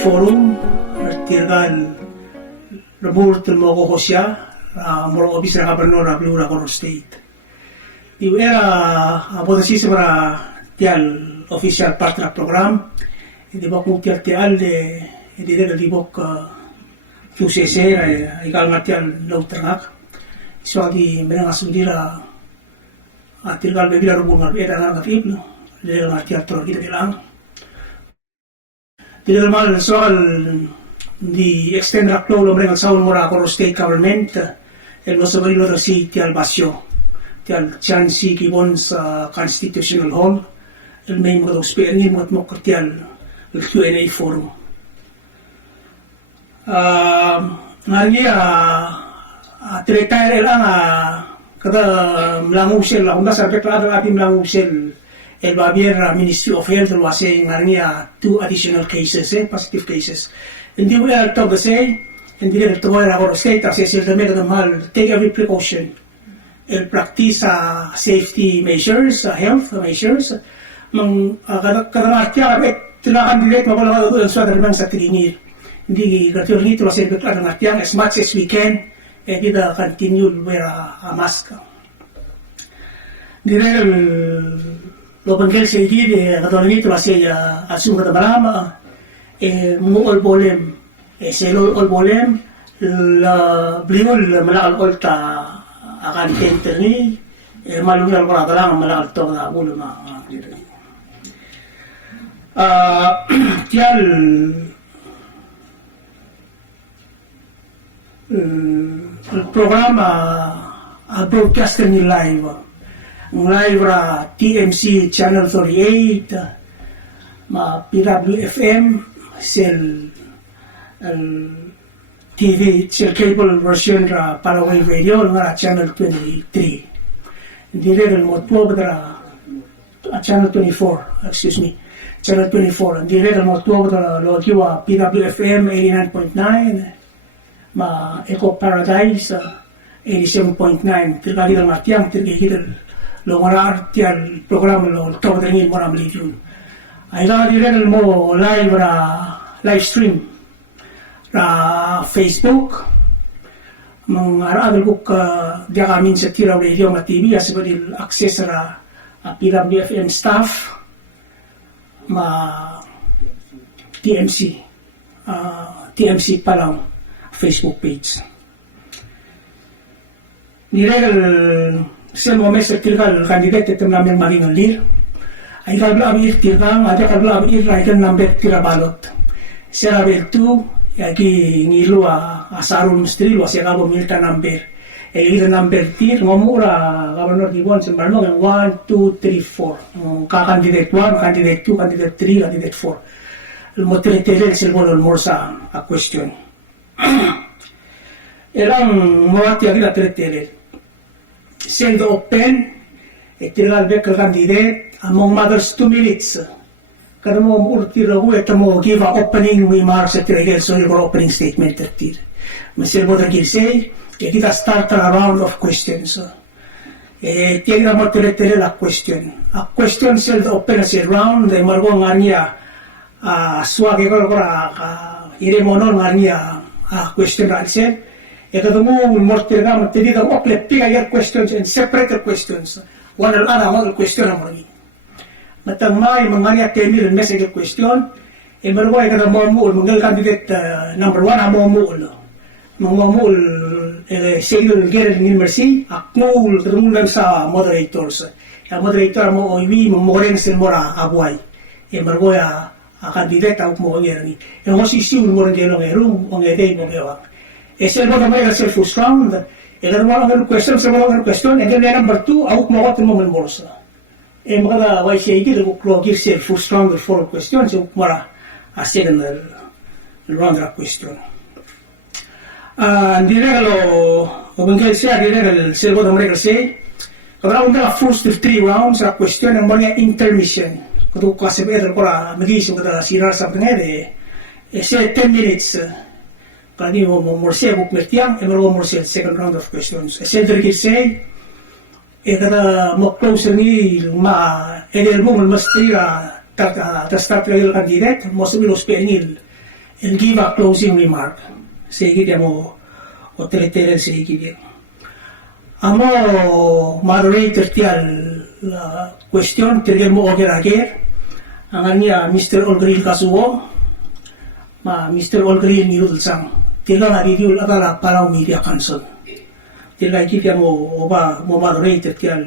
forum tirgal rabur mo ko siya moro obis na gobernador a Blue Rock State. Iu era abodasi para tial official partner program di bok tial tial de di bok QCC igal matial lautrak so di menang asundira tirgal bebila rubur ngal era ngal gatiblo de matial tro kita bilang tirgal mal soal di extend raklo lo menang saul mora ko state government el no sabarilo resi tial basyo tial chansi kibon sa constitutional hall el may mga spending mo tial el Q&A forum ngari retire lang kada mlangu sel la unda sarpe klaro ating mlangu sel el Bavier Ministry of Health was saying ngari 2 additional cases positive cases hindi we are told to say hindi rin ito ay ako state kasi sila meron mahal take every precaution el practice safety measures health measures kadang-kadang tilakan direct mapala doon sa darimang sa tinir hindi gratuito nito la serve klaro ngatiang as much as we can kita continue wear a mask dire lo bangkel sa igid katulad nito la siya asum kada marama muol bolem selo ol bolem la bliol malakal olta akan enter ni malungal ko na lang malakal to na ulo na tial el programa broadcasting live ra TMC Channel 38 ma PWFM sel TV sel cable version ra Paraguay Radio nga Channel 23 dire el motuo ra Channel 24 excuse me Channel 24 dire el motuo ra lo kiwa PWFM 89.9 ma Eco Paradise 87.9 terkali dal matiang terkali lo ngara tial program lo to dengin moram liun ay la dire mo live stream ra Facebook mangara adal buk dia kami sa tira radio ma TV seperti akses ra PWFM staff ma TMC palang Facebook page niregal sel momes tirgal kandidat etem namin maringal lir ay kabla abir tirgang ada kabla abir raikan number tira balot sera bertu yaki ngilu asarul mistri lo sia kabo milta number ila number tir ngomura gobernador Gibon sembarno 1 2 3 4 ka candidate 1 candidate 2 candidate 3 candidate 4 el motere sel bolol morsa a question eran mawati agila tretele send open tirgal bekal candidate among mothers 2 minutes kada mo urti ragu eta mo give a opening remarks at tirgal so your opening statement at tir masel mo dagil say kita start a round of questions tiyagira mo tretele la question send open as a round de margo ngania swage ko ire monon ngania question answer ekadamu mortirga matidida okle piga yer questions and separate questions one another question amoni matang mai mangani atemi el message question e margo ekadamu mo mangal candidate number 1 mo el segel ger ni mercy akmul kadumul sa moderators ya moderator mo oiwi mo moren sen mora abuai e margo ya candidate au mo ngerni e mo si mo ngelo ngeru ngedei mo gewa ese el voto may ser first round el mo ang question sa mo ang question and then number 2 au mo wat mo memorsa e mga wai siya igil ko gir ser first round for question so mara a second round of question direlo o bangkel siya direlo ser voto may kasi kada ang first 3 rounds a question ang mga intermission kung kasi better ko la magiso kada sirar sa pangede ese 10 minutes kani mo morse buk mertiang emero morse second round of questions center ki say kada mo closer ni ma edel mo mastira ta start el candidate mo subilo spenil and give a closing remark. Sige dia mo o tele-tele sige dia. Amo moderator tial question tirgen mo oger-ager. Ang niya Mr. Olgril Kasuo, Mr. Olgril Nirudulsang. Tila nga didiul atala Palau Media Council. Tila ikipya mo moderator tial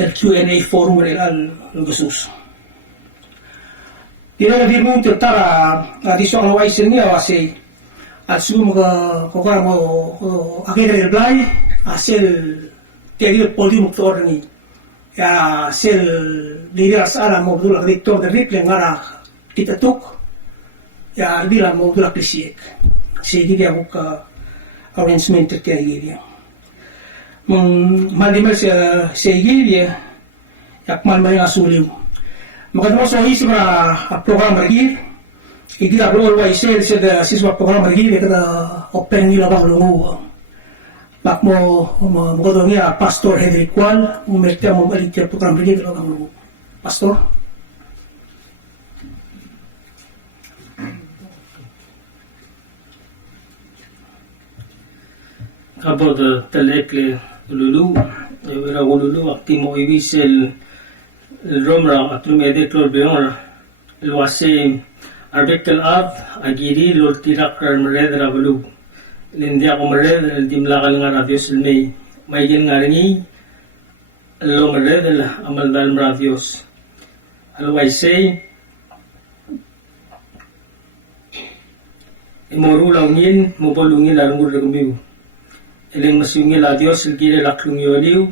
el Q&A forum al gusus. Tila nga di mo tara adiso ang laway niya wasi at sumo ka mo akin reply asel tiagil podium to ni ya sel liras ala mo dula rector de rikle ngara kita tuk ya bila mo dula appreciate sige dia buka arrangement tiagil malimer sa sige yak man may asuliw makadmo so isi para program lagi iki da role why say sa siswa program lagi kada open nila ba lungo bak mo niya Pastor Hedrick Wal umertia mo malitia program lagi kada lungo pastor About the telekle lulu era lulu akti mo iwisel romra at lumede klorbeon ilwase arbikel av agiri lortirak meredra bulu lindia ko meredra dimla kalinga radios ilmei maigil ngaringi lo meredra amal dal radios alwaise imorulangin mobolungin larungur gumiu Eleng masungil adios ilkire laklung yoliw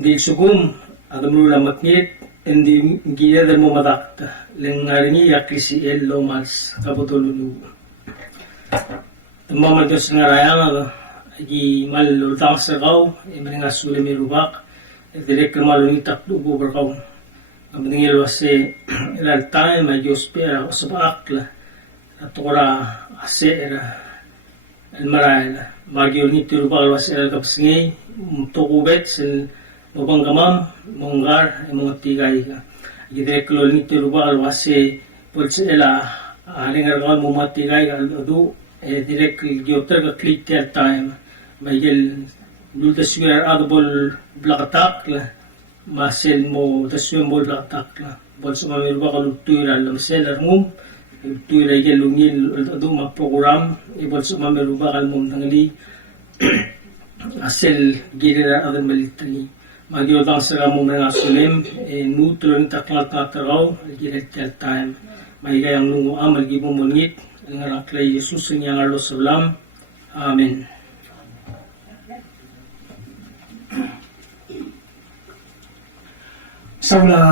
Dil sugum agamru lamaknit Endi gire del momadakta Leng ngaringi yakrisi el lomas Kabotolunu Tumamal Diyos nga rayang Agi malulutang sa kaw Imaning asuli may rubak Direk malunitak dugo berkaw Amaning ilwase Ilaltay may Diyos pera Usabaakla Atora asera Almarayla Bagyo ni Tirupal was el kapsingay tukubet sil mabang gamam monggar mga tigay gidre klol ni Tirupal was pulse ela alingar gawan mga tigay adu direct gyoter ka click tel time bagel dul taswir adbol blakatak la masel mo taswir mo blakatak la bol sa mga ba kalutuira lamsel arngum tu lagi lungil adu ma program ibol sa mameruba kalmum tangali asel gira adan malitani magyo dang sa mo mga sulim nutron taklat tataraw gira tel time may gayang lungo amal gibo mungit ngara kay Jesus nya ngalo salam amen Saula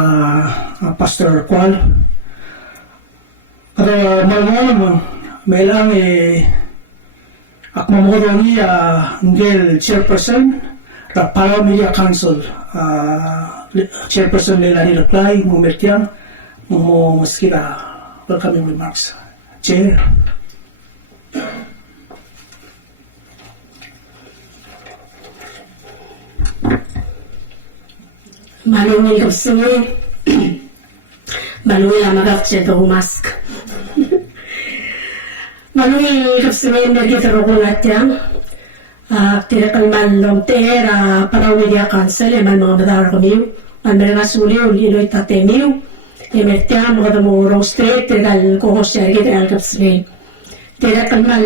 Pastor Kwal Pero malungan may lang akmamuro niya ngel chairperson ra Palau Media Council chairperson nila ni reply mumertiang mo maskira welcoming remarks chair Malungil kapsungi malungil amagakche to mask Malungil kapsungi na kita rokulat yang tirakan malong tera Palau Media Council man mga badar kami man mga suliw inoy tatemiw imertia mga damo wrong street tirakan kohosya kita kapsungi tirakan mal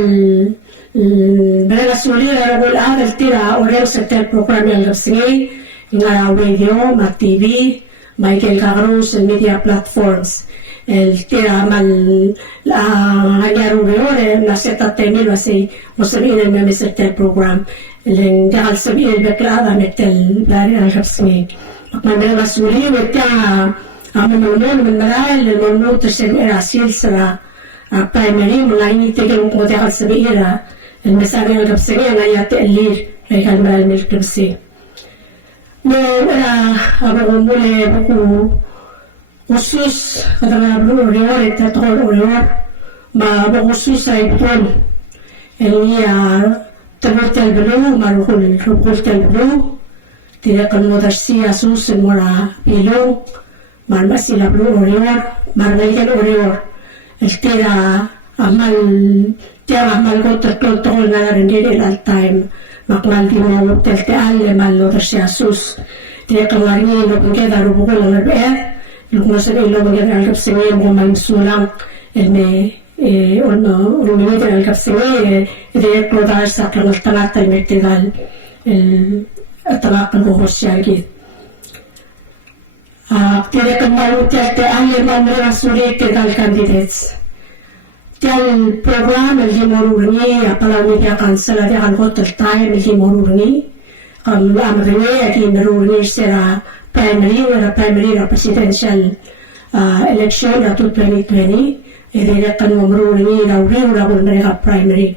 mga suliw rokul agal tira oreo setel program yang kapsungi nga radio, ma TV, Michael Carlos, media platforms. El tira mal ngayaro na seta temil wasi musabihin ang may certain program. El dahil sabihin beklada metel dari ang kapsmi. Makmamela masuli wetya amanunon manmaral manuno tersen erasil sa primary mga initigil mo dahil sabihin el mesabi ang kapsmi ang ayate elir ay kalmaral mil kapsmi. No, abang muli buku khusus katakan abang orior itu tol orior, abang khusus ay pun, ini terbuat belum, marukul belum, tidak akan moderasi asus semua pilung, marma sila belum orior, marmaikan orior, el tira amal tiang amal ko tol na rin din al time makmal di mo tel te alle mal lo si asus dia kemarin lo pengke daru buku lo be lo mo sa lo pengke al kap sini mo man sulang el me uno me al kap sini dia ko dar sa klang tanga tal me tegal el tanga ko hosya gitu tira kemarin tel te alle mal lo suri tegal candidates Tial program el dimorurni apala media cancela de al hotel time el dimorurni amrni aquí merurni será primary presidential election at 2020 e dire kan merurni ura mereka primary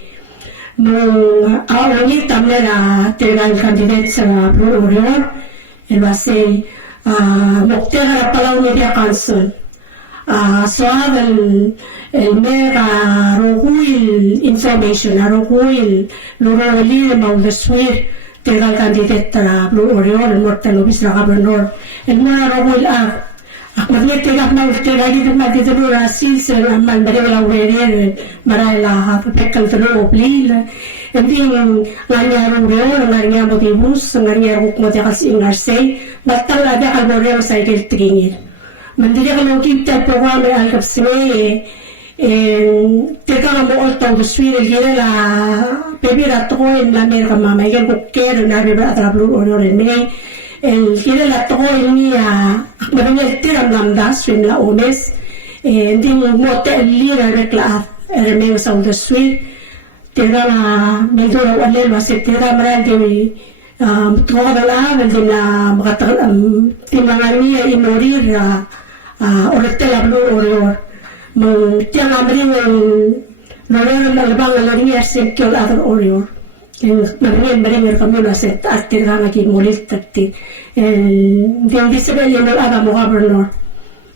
no awalnya tamera tegal candidate sa plurior el va ser moktera apala media cancel soal el mega roguil information roguil lurali mau deswir tegal kandidat tra oriol el mortal obis la gobernador el mega roguil akmadnya tegal mau tegal di tempat itu rasil selaman dari la urerer marala pekal tro oblil ending nganya roguil nganya motivus nganya ruk motivas ingarsei batal ada alboreo cycle tringir mandiri kalau kita program al kapsime teka mo olta do swire gire la pebira to en la merga mama el buquero na riba atrablu orore me el gire la to ni a me tira blanda swin la ones nding mo te lira rekla me sa do swire tera la me do wale lo se tera mara de toda la de la magata timangani inorir orete la blu oror tiang amring nolor malbang lariya sekol ador orior mering kami la set atir gana ki molit takti dia disebel yang ada mo gobernador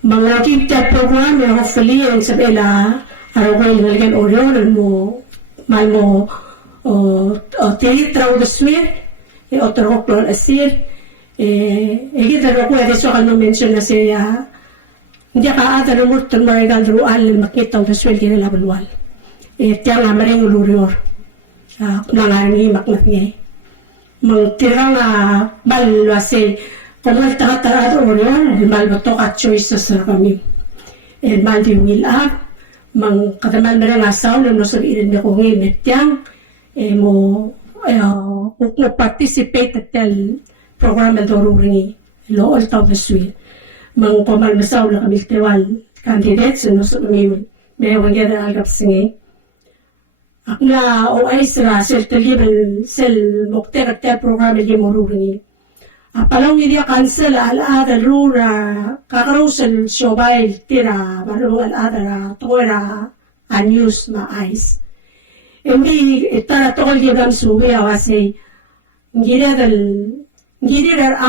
mangaki ta program ya hopefully yang sebela arogol ngalgen orior mo malmo teri trau de suir otro klon asir kita roko ya so kan mention se ya dia ka ada rumor tan marigal rual makita ng swel kini labalwal tiang amaring ulurior nangarani maknatnya mengtirang balwase kalau tara ulurior mal bato at choices sa kami mal di will up mang kataman mereng asaw no so irin de ko ngi tiang mo ko participate tel program el doruringi lo all taw swel mang komal masaw la kami tewal candidates no so may wangera algap singi akna o ay sra sel talibel sel mokter tel program el morurini apalong dia cancel al ada rura kakarusel shobail tira barung al ada toera a news ma ice emi tara tol gam suwe awase ngira dal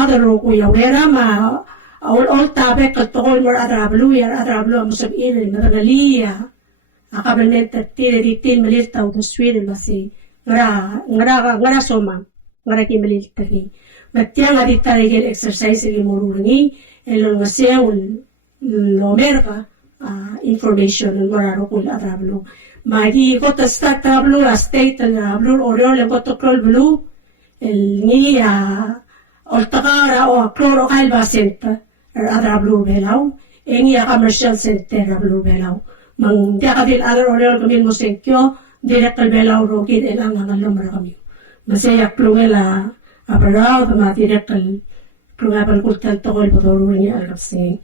ada ro ko yawera ma all tabe ka tol mar adrablu musab in margalia akabalment tire ditin malit taw to sweden masi ngara soma ngara ki malit tani matya ngadi tarigel exercise li moruni elon ngaseul lo merga information ngara ro kul adrablu magi ko ta start tablu a state adrablu oriol ko to krol blu el niya ol takara o kloro kalba center adrablu belaw engi commercial center adrablu belaw mang dia kadil adar oriol kami mo senkyo direct belaw rogid elang ngalom ra kami masaya klungela aparaw ma direct klungapal kultal tokol bodoro ni alapsing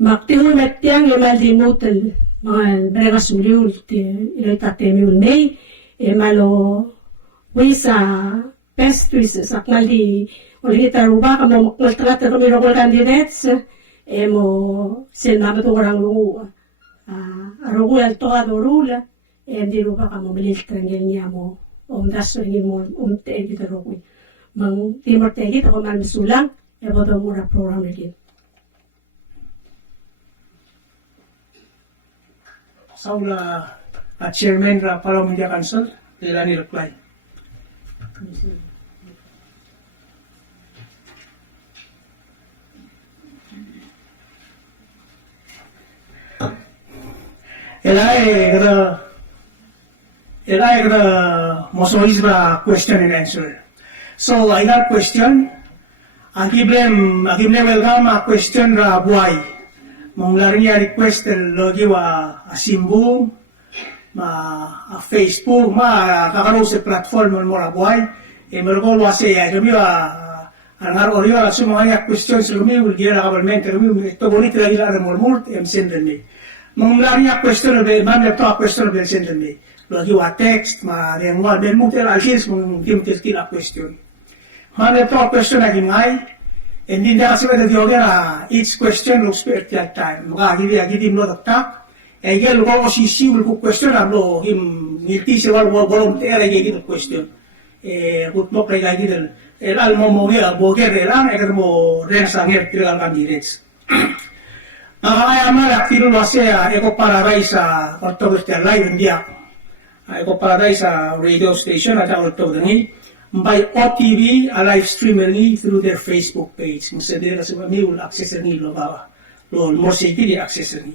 maktiul metyang emal dimutel mga brega suliul ilo tatemi ulmei malo wisa pestris sakmal di ulit aruba kamo maltrata kami rogol candidates mo sinama to orang lungu arogo al to adorula di ruba kamo mililtrangel niya mo daso ni mo te kita rogo mang timor te kita ko man misulang bodo mura program again Saula chairman ra Palaw Media Council tila ni reply Most is the question and answer. So I got question. I give them welcome a question ra buhay. Mong larinya request logi wa asimbu ma Facebook ma kakaro sa platform mo ra buhay. E mergo wa se ya kami wa angar orio la sumaya questions kami will gira government kami to bonito lagi la remor send me. Mong larinya question be mam laptop question be send me. Logi wa text ma den wa ben mo tel algis mong kim tel question. Mam laptop question lagi ngai. Hindi na kasi wala diogera each question looks at that time. Maka gidi mo tak. Egel ko sisi will question amlo him niti se wal volunteer gidi question. Put mo kay gidi el almo mo ya boger elang eger mo resanger trigal candidates. Kaya mara tiro wase eko paradise ortodox live India. Eko paradise radio station at ortodox ni by OTV, a live streamer ni through their Facebook page. Masa dia kasi kami will access ni lo ba lo more safety access ni.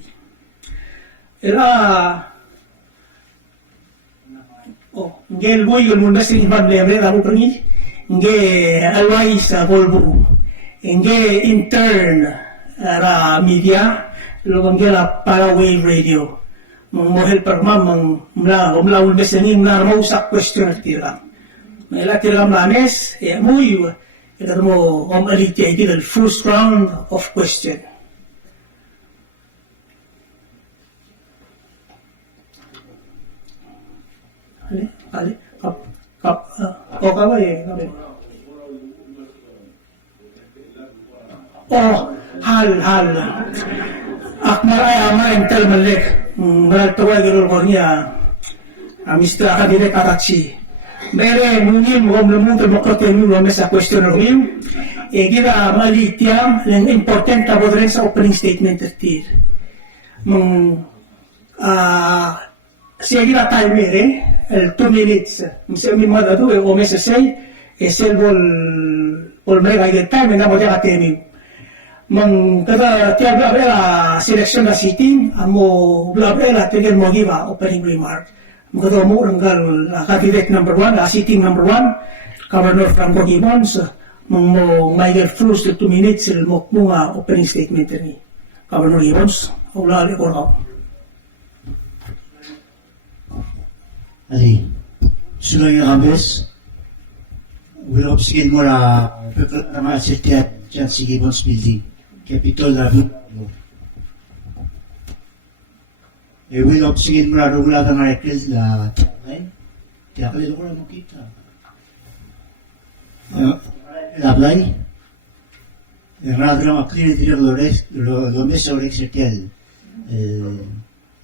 Ngel boy yung muna sing problema ako pergi. Alway sa Volvo. Nge intern ra media lo ngela para wave radio. Mo helper mam mla umbes ni mla mo sa question tira. May tirang manes, muy, ito mo, aliti, the first round of question. Hal. Akmar entel malik, beratuwa gero niya, Mr. Akadire Katachi. Mere mungkin mo kote mo sa question mo. Gira malitia ang important tabo rin sa opening statement tir. Siya gira timer el 2 minutes. Misa mi madado o mesa say esel bol mega get time na mo ja atemi. Kada tiaga bela selection na sitting amo bla bela tegen mo giva opening remark. Mga mo ranggal candidate number 1, sitting number 1, Governor Franco Gibbons, mo Michael Cruz 2 minutes mo mga opening statement ni Governor Gibbons. Wala ali ko raw. Ali, sulay nga kambes, wala obsigin mo na mga sirtiat dyan si Gibbons Building, Capitol na will obsigin mo na rugla ka nga rekil na kaya kalilo ko na makita. Lablay, yung rado na maklirin din ang Lomes o Rexertial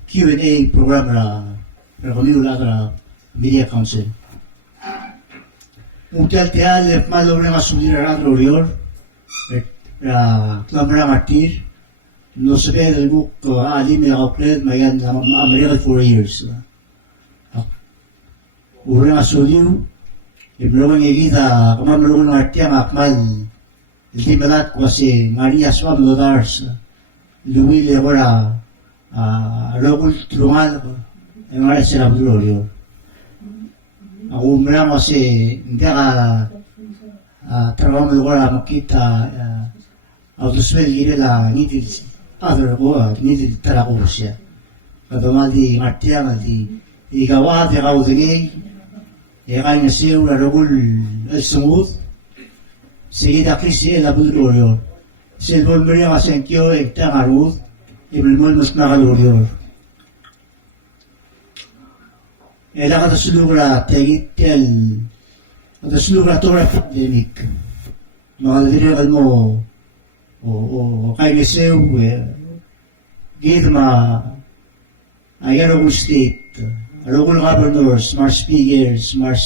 Q&A program na kami wala ka na Media Council. Mugtial-tial, malo na nga sulir na rado riyor, klamra martir, no sabi del book alim na kauplet mayan American 4 years. Uri nga suliw, ibulungan ngigita kamamulungan ng artiyang akmal, hindi malat ko kasi ngariya swam lodars, luwili ako na local tulungan ko, yung ngariya sila bulolyo. Ako umrang kasi hindi ka trabaho mo ko na makita autoswell gila la nitid other ko nitid tara ko siya kadama di martiya di igawa di ka udingay kanya siya na rogul sumut sige da krisi la buloryo silbon meriya kasi kyo ekta karud ibulmol mas nakaloryo ela kata sulura tegitel kata sulura tora pandemic makadiri mo o kaya siya gitma ayarong state local governors, smart speakers, smart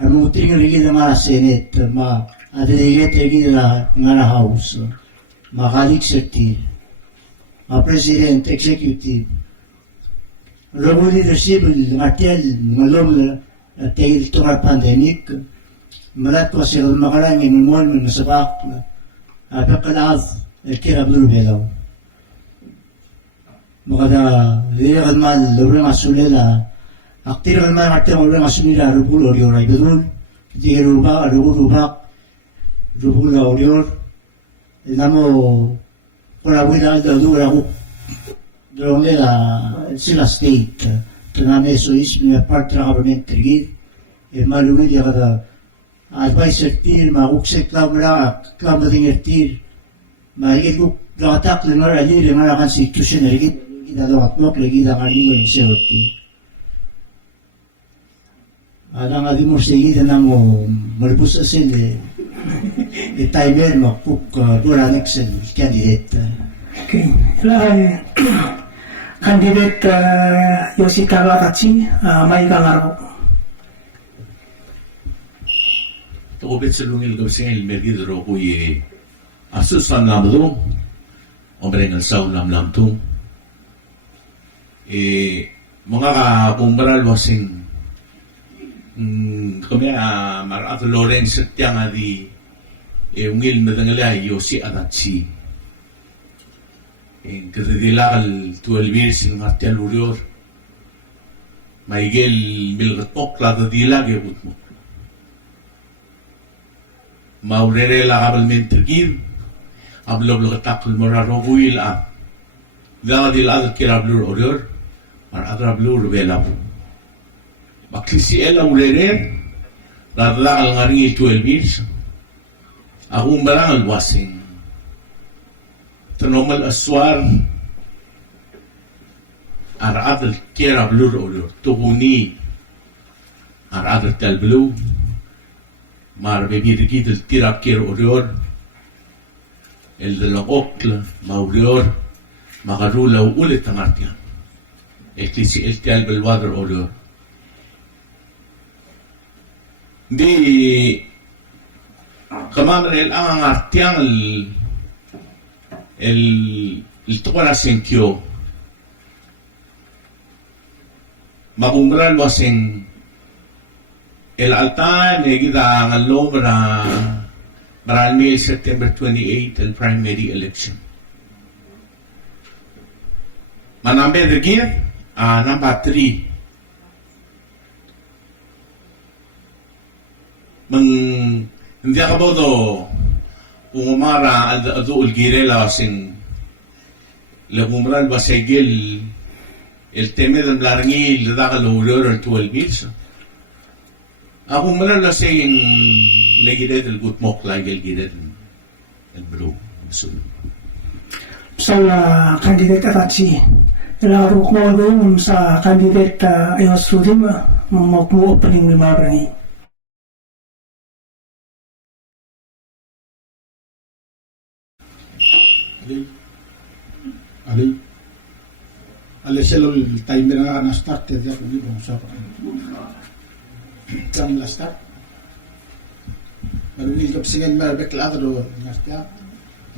amuting rin mga senate, ma-adelegate rin nga na house, makalik serti, president, executive, local leadership, ngatil, mga lom na tayo ito nga pandemic, malat ko sila makarangin mo mga sabak, pagkalaad, kira blue hello. makada liyan mal loreng asulela aktir kan mal ngarte loreng asunila rubul orior ay betul jadi rubak rubul la orior namo pura wila dadu ragu dorongnya la sila state tename sois mi part government trigid maluwi dia kata advisor tir magukse klam ding tir maiguk latak lengar ali lengar akan situation rigid kita doat mok lagi dangan ni seoti ada ngadi mo sigi na mo malpus asil timer makpuk dura next candidate. Okay. Candidate Yoshikawa Tachi, Maiga Tokobet selungil gabsingil mergid ro kuye asus lamdo omrengal saw lamlam tu mga kapumbral wasing kami marat Lawrence tiang adi ungil nadangala Yosi Adachi kadidilakal 12 years ng artial urior maigel milgatok lada dilag yabut mo maurere la kabal mentergir ablob lo katakul moraro huil a dala dil adal kirablur orior mar adrablur velabu baklisi ela urere radla al ngari 12 years akong barang alwasing tanomal aswar ar adal kirablur orior tuhuni ar adal talblu mar bebirgid el tirakir orior el de la okla maurior magarula ulit ang artian el klisi el tial belwadr orior di kamaman el ang artian el tukwana senkyo magumbral waseng el alta negida ngalo maralmi September 28 el primary election. Manambe degir number 3. Hindi ka ba do umara ado ulgirela sing lagumral basegil el teme del larngi le da kalulor el 12 years. Ako malala sa yung nagiret el gutmok like el giret el bro. So candidate Tachi, laruk mo doon sa candidate Ayosudin, mo opening remark ni. Ali selo el timer na start ya ko ni sa kami la start marunil kapsingan marbek la adro ngartia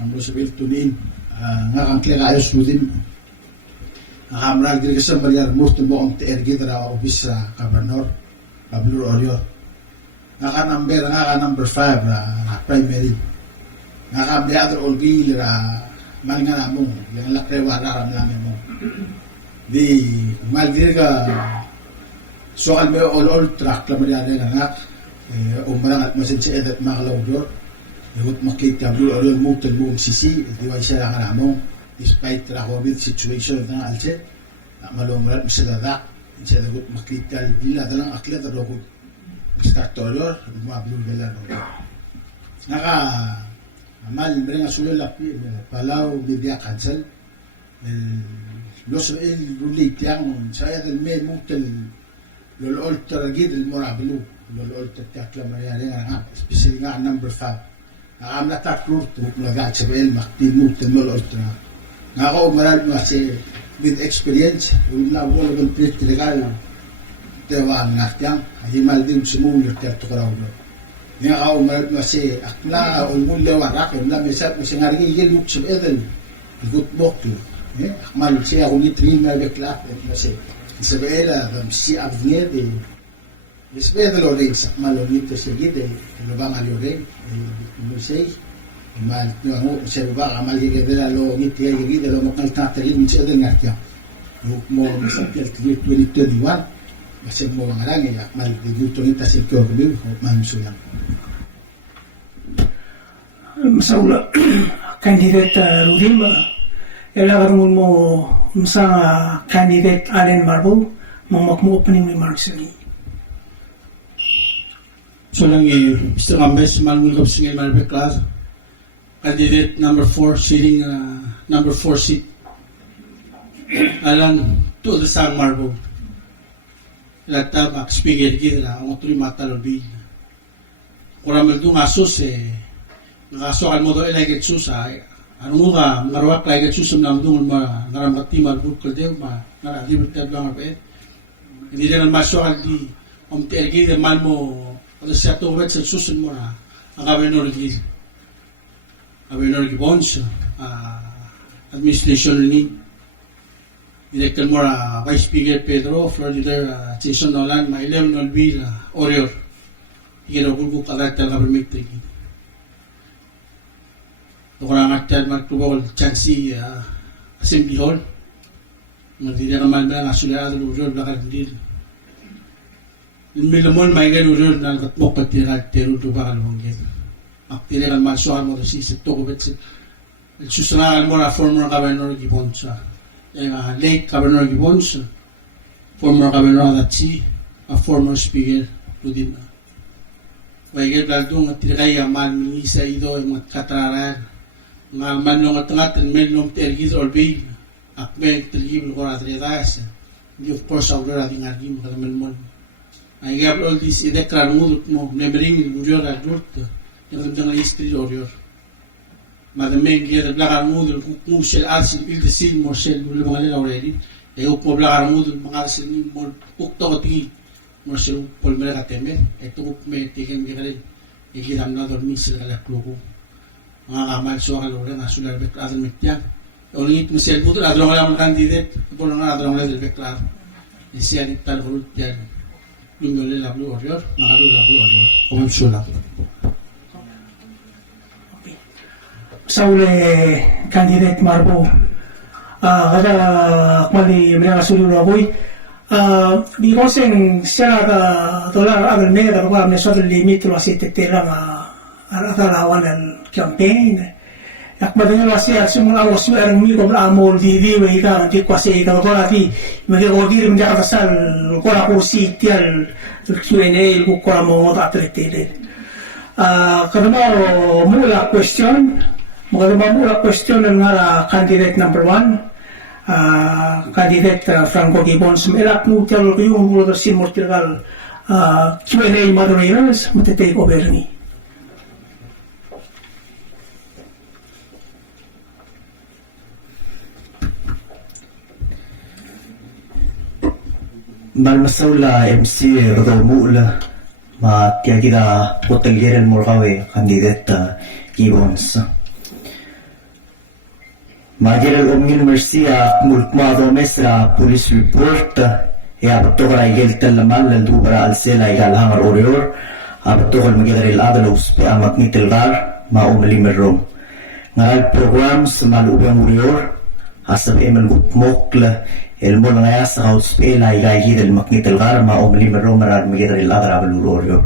amro sabil tunin nga kan klela ayos sudin amral dir kesam mariar murtul bo on ter gidra office governor Pablo Orio nga kan number 5 primary nga kan beadro olgi ra malnga namong yang lakrewa ra namin mo di maldir ka soal me all track la mariana ngak umarang at masin si edat makalawdor ikut makita bulu oriol mutal buong sisi di wa siya lang namong despite the COVID situation na alse malumrat masadadak siya ikut makita dila dalang aklet aro ko start oriol mablu dala ro naka amal bring asulo lapi palaw bibya cancel los el rulit yang saya del me mutal lol tergid el morablu lol takla mariana nga especially nga number 5 amla takrur tu lagat sebel makti mutal lol ultra nga ko maral kasi with experience wala wala bang pret legal dewa ngatyang himal din sumulot terto karaw nga ko maral kasi akla ulmulle warak la mesat masingari yel muk sebel gut boktu akmal siya ko ni train na bekla kasi Isabela, si Avnier, Isabela de Lorenz, malonito seguir de Lobang a Loren, Moisés, mal, no, se va a mal llegar de la lo ni te llegué de lo mocal taterin, se del Gartia. mo sa year 2021 kasi mo ang arang ya mal dito nita si Kyogo man sulang Masaula candidate Rudim elagarmun mo sa candidate Allen Marble mamak mo opening remarks ni. so lang Mr. Ambes malmul singil malbe class candidate number 4 sitting number 4 seat alang to the sang marbo lata mak speaker gila ang otri matalobi kuramel du ngasos ngaso al modo elegit susa anu nga marwak elegit susam nam du ma ngaramati marbu kelde ma ngara di betel bang pe hindi na maso al di om tergi de malmo ada satu wet susun mo na ang gabenorgi bonds administration ni Director Mora, Vice Speaker Pedro, Floor Leader Jason Nolan, Mailem Nolbil, Orior. Higiro Gulgu Karakter Government Triki. Tukurang akter magtubol Chansi Assembly Hall. Magdila naman ba ang asulerado ng Orior Bakal Dil. Milamon may gan Orior na katmok patiral teru do Bakal Honggit. Aktire kan masuhan mo si Seto Kubet. Susunangan mo na former Governor Gibonsa. Late Governor Gibbons, former Governor Adatsi, a former Speaker Rudin. Baigay bladong at tirakay amal minisa ito yung mga katraran. Mga manlong at ngatan melong tergis or bail. Akbeng tergibul ko ratritas. Hindi of course ako rating argim kalaman mo. Ay gab all this ideklar ngudut mo. Nemering ngudyor adult. Yung kandang history orior. Madaming gila blakar ngudul kung sel asil ilde sil mo sel bulu mga nila already e up mo blakar ngudul mga asil ni mo ukto ko tigi mo sel pol mera kateme e to up me tigen gila e gila na dormi sil kala kloko mga kamal so kala ora na sular bet adal metya olingit mo sel buto adrong la candidate pol na adrong la del beklar e siya ni tal hurut yan lungole la blue warrior makalu la blue warrior o sula Saule candidate Marbo kada kmali mga suluro boy because siya ka dolar agal me ka ba me so limit lo si tetera nga lawan ang campaign akmadin lo si simula mo si ang mi ko amol di we ka di kwase ka ko ati magi ko dir mga kasal ko la kursi tial Q&A ko mo ta tretere kada mo mula question Magandang question ng candidate number 1, candidate Franco Gibbons. Melak mo tiyalo ko yung mula si Mortigal Q&A moderators, matitake over ni. Malmasaula MC Rodomula matiyagida potagiran mo kawe candidate Gibbons. Majeral Omil Mercia mulkmado mesra police report abtokal aigel talaman landu bara alsela igal hangar orior abtokal magidaril adalos pe amak nitilgar maumali merom ngaral programs malubang orior asab eman gutmokla elmo ngaya sa house pe la igai hidel maknitilgar maumali merom marar magidaril adar abal orior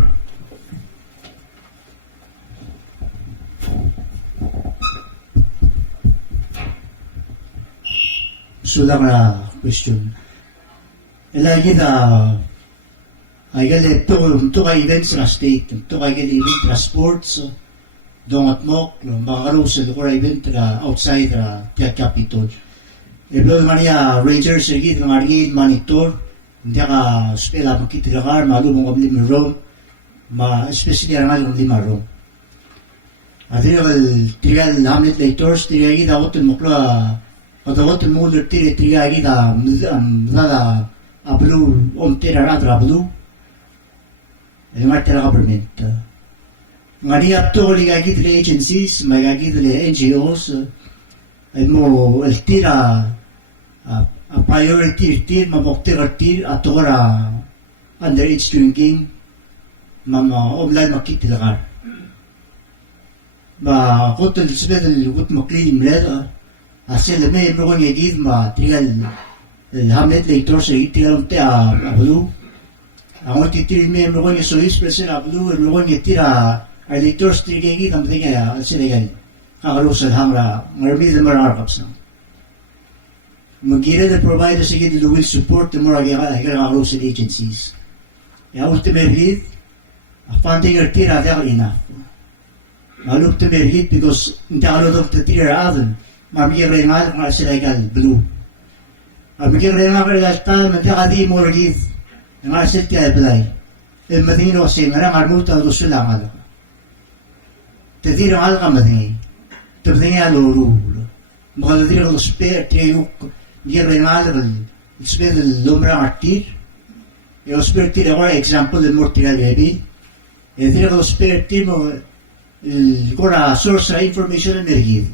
Sulang na question. Lagi na ay gali to ka events na state, to ka gali event na sports, dongat mok, makakaroon sa lugar event na outside na tiyak capitol. Eblo naman niya Rangers lagi ng argin monitor, hindi ka spela makitilakar, malumong ang lima room, especially ang along lima room. At yung trial hamlet lators, trial kita ako tumukla Otawat mulut tiri triagi da nada ablu tira radra ablu. Matera government. Ngani apto liga gidle agencies, maga gidle NGOs. Mo el tira a priority tir mamoktira tir atora underage drinking mama online makitilagar. Ba kotel sibedel gut maklin mleda. Asal may mga ngigid ma trigal Hamlet later sa itiram te ablu. Ang titirin me mo ni so is present ablu mo ni tira ay later stigegi tamte kaya sila kakalusan hamra ngarmi de marar kapsa. Magira the provider sige the will support the more kakalusan agencies. Ya ultimately funding er tira there enough. Malup to be hit because hindi ako to tira adon. Mabigyan rin nga sila blue. Mabigyan rin nga tal hindi ka di mo rin nga sila kaya apply. E matingin ako siya nga ngarmuta o sila nga lang. Tatira nga ka matingin. Tapatingin nga loro. Makatira ko spare triyo. Hindi rin nga lang. Spare lumra artir. E o spare tira ko example del mortigal baby. E tira ko spare tira mo kora source na information na mergid.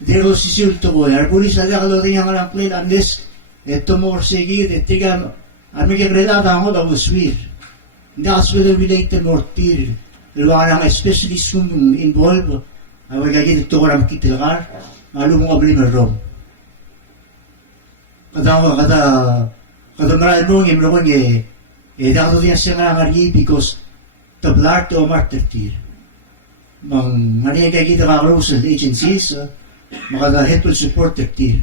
Dire ko sisulto ko, arbulis na kalau tingnan nga lang plate unless ito mo sige, tiga, ami kaya relata ako daw uswir. Hindi ako related more tier. Luwa nga specialist kung involved, awag gagin ito ko na makitilakar, malumong abli meron. Kada marami mo ng imlokon dakato din siya nga ngari because tablar to martyr tier. Mangani kita karusan agencies makadahit po support tier.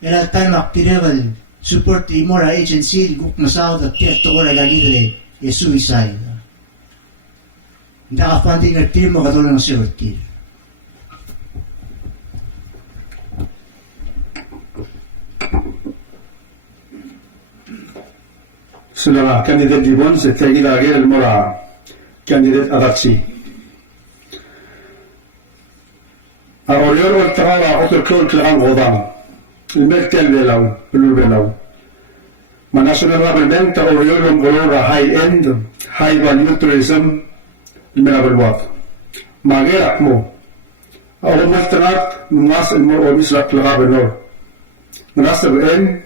Ela time actival support the mora agency guk na sao da tier to wala gagile suicide. Nda funding tier mo katulong sa tier. Sulla candidate di Bons e Tegila Agel Mora candidate Arazzi. أوليور والتغالى أطر كل كلام غضام المكتل بلاو بلو بلاو ما ناشونال رابرمنت أوليور ومغلورة هاي إند هاي فاليو توريزم الملاب الواط ما غير أكمو أول مفتنات مناس المر وميس لك لغابرنور مناس الإن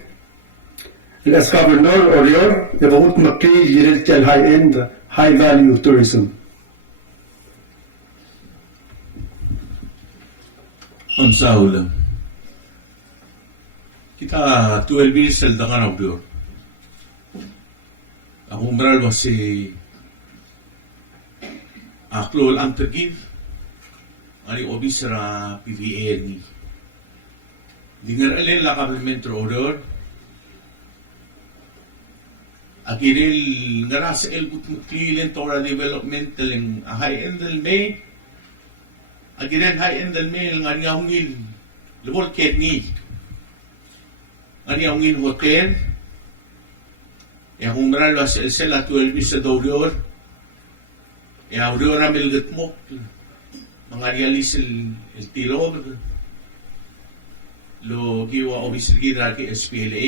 الأسكابرنور أوليور يبغوت مكي جريلت الهاي إند هاي فاليو توريزم Saul. Kita 12 years old nga raw biyor. Ako umbral ba si Aklol ang tergiv ani obis ra PVL ni. Dingar alin la kabelmentro order. Akiril ngara sa elbut mutlilen tora development teling high-end may agiren high-end mail nga niya hungil lubol ket ni nga niya hungil hotel humral was sela 12 sa dawrior aurior amil gitmok mga realis el tiro lo giwa obis gira ki SPLA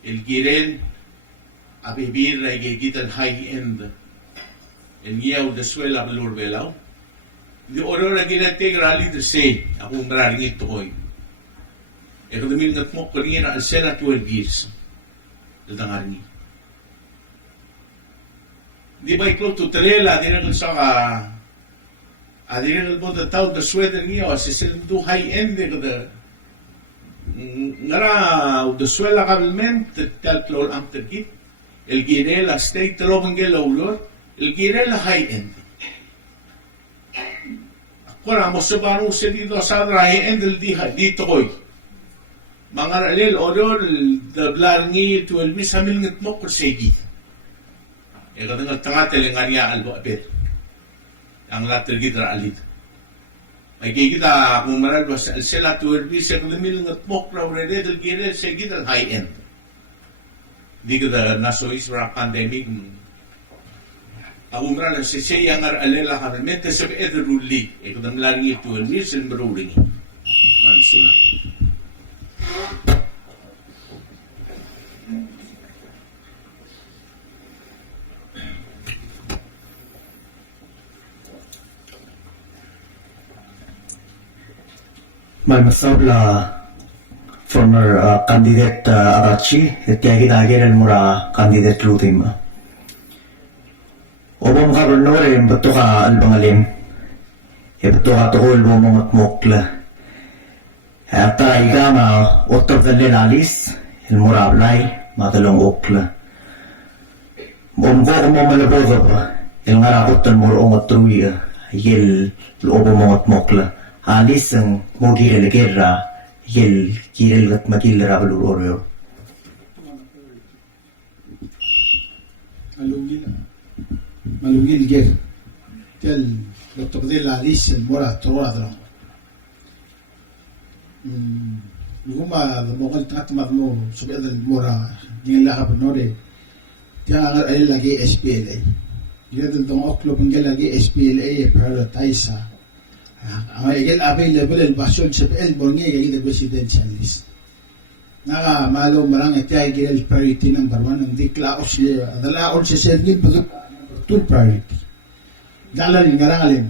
el giren abibir na gigital high-end el niyaw de suela balur belaw. Di oro na ginateg rally to say, ako mararing ito ko. E kung dumil ngat mo, kung nga na 12 years. Dadangar ni. Di ba ikaw tutarela, di na kung sa ka, di na kung po tawag na sweater niya, o sisil do high-end, ngara, the swela kabelment, kalklor ang terkit, el girela state, talong ulor, el girela high-end. Kora mo sa barong sa dito sa rahi endel dito koy. Mga ralil odor dablar ni 12 samil ngat mo kursegi. E kada nga tangatel nga niya albo apet. Ang latter gitra alit. May kita kung maral ba sa sila 12 sa kada mil ngat mo raw rede del gire sa gitra high end. Di kada naso isra pandemic Ako mara si siya nga alela kabelmente sa ederuli. Eko dam lagi ito ang mirsin maruling. Mansula. May masawla former candidate Arachi at kaya ginagalan mura candidate Lutim. Obang kabernore bato ka albangalim. Bato ka tukul mo matmokla. At iga nga otor dalil alis المرابلاي ما تلون أوكلا بومغو mo malaboga pa el ngarakot tan mor ongot truya yel lobo mongot mokla alis ang mogire legera yel kirel gat makilra balur oryo malungil ger tel doctor de la liste mora troa dron luma mo kal tat mo subi del mora ni la habnore tiang ay lagi SPLA dia tentang oklo penggel lagi SPLA prioritize ay gel available el basyon sa el borngi gel the presidential list naga malo marang etay gel priority number 1 ang dikla osye adala or sa serving betul priority dalan ngarang alin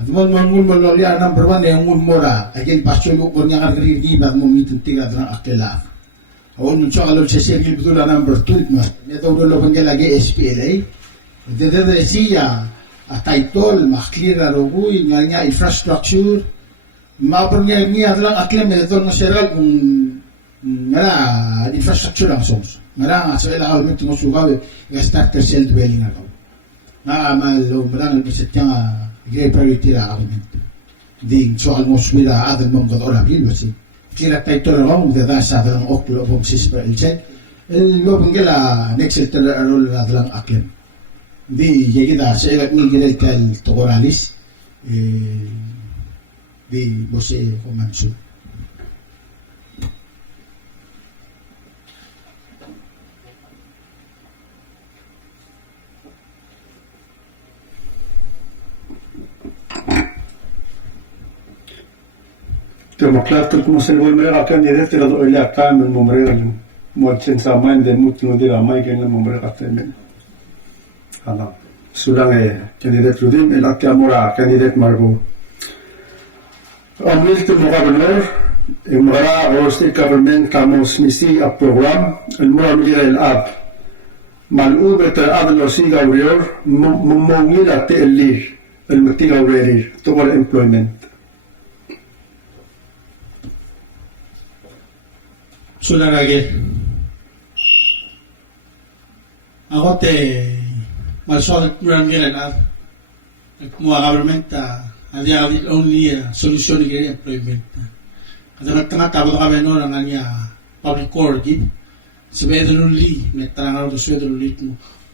Admon mon ya number 1 yang mun mora agel basyon ko nya ngarri ni bag mo mitun tiga dran akela awon ncho alo sa serving betul number 2 mas neto lo penggel lagi SPLA de decía hasta itol maklira rogui nganya infrastructure ma pornya ni adlang aklem de tol naseral kung ngara infrastructure lang sons ngara sa ila hal mit mo sugabe gastar tercel dwelling ako na malo marang bisitya gay priority ra argument ding so almost wila adal mong gadora bil basi kira taitol rong de da sa adlang oklo bom sispa elchen el lo bangela next el rol adlang aklem di llegida se ni gel kal togoralis di bose komansu Demokrater como se vuelve a candidate la do ila kam el momrera mo chen sa man de mutno de la mai que el momrera temen ala sulang candidate rudim el akamora candidate margo amil to governor imara or state government kamos misi a program el mora mira el ab mal ubeta adlo siga urior mongila te el lir el matiga urerir to employment Sularagir. Ako te malsolid murangiran at mga government adi only solution ni employment. Kada nagtanga-tabo kami no ang anya public core gid. Sabi only nagtanga do sabi only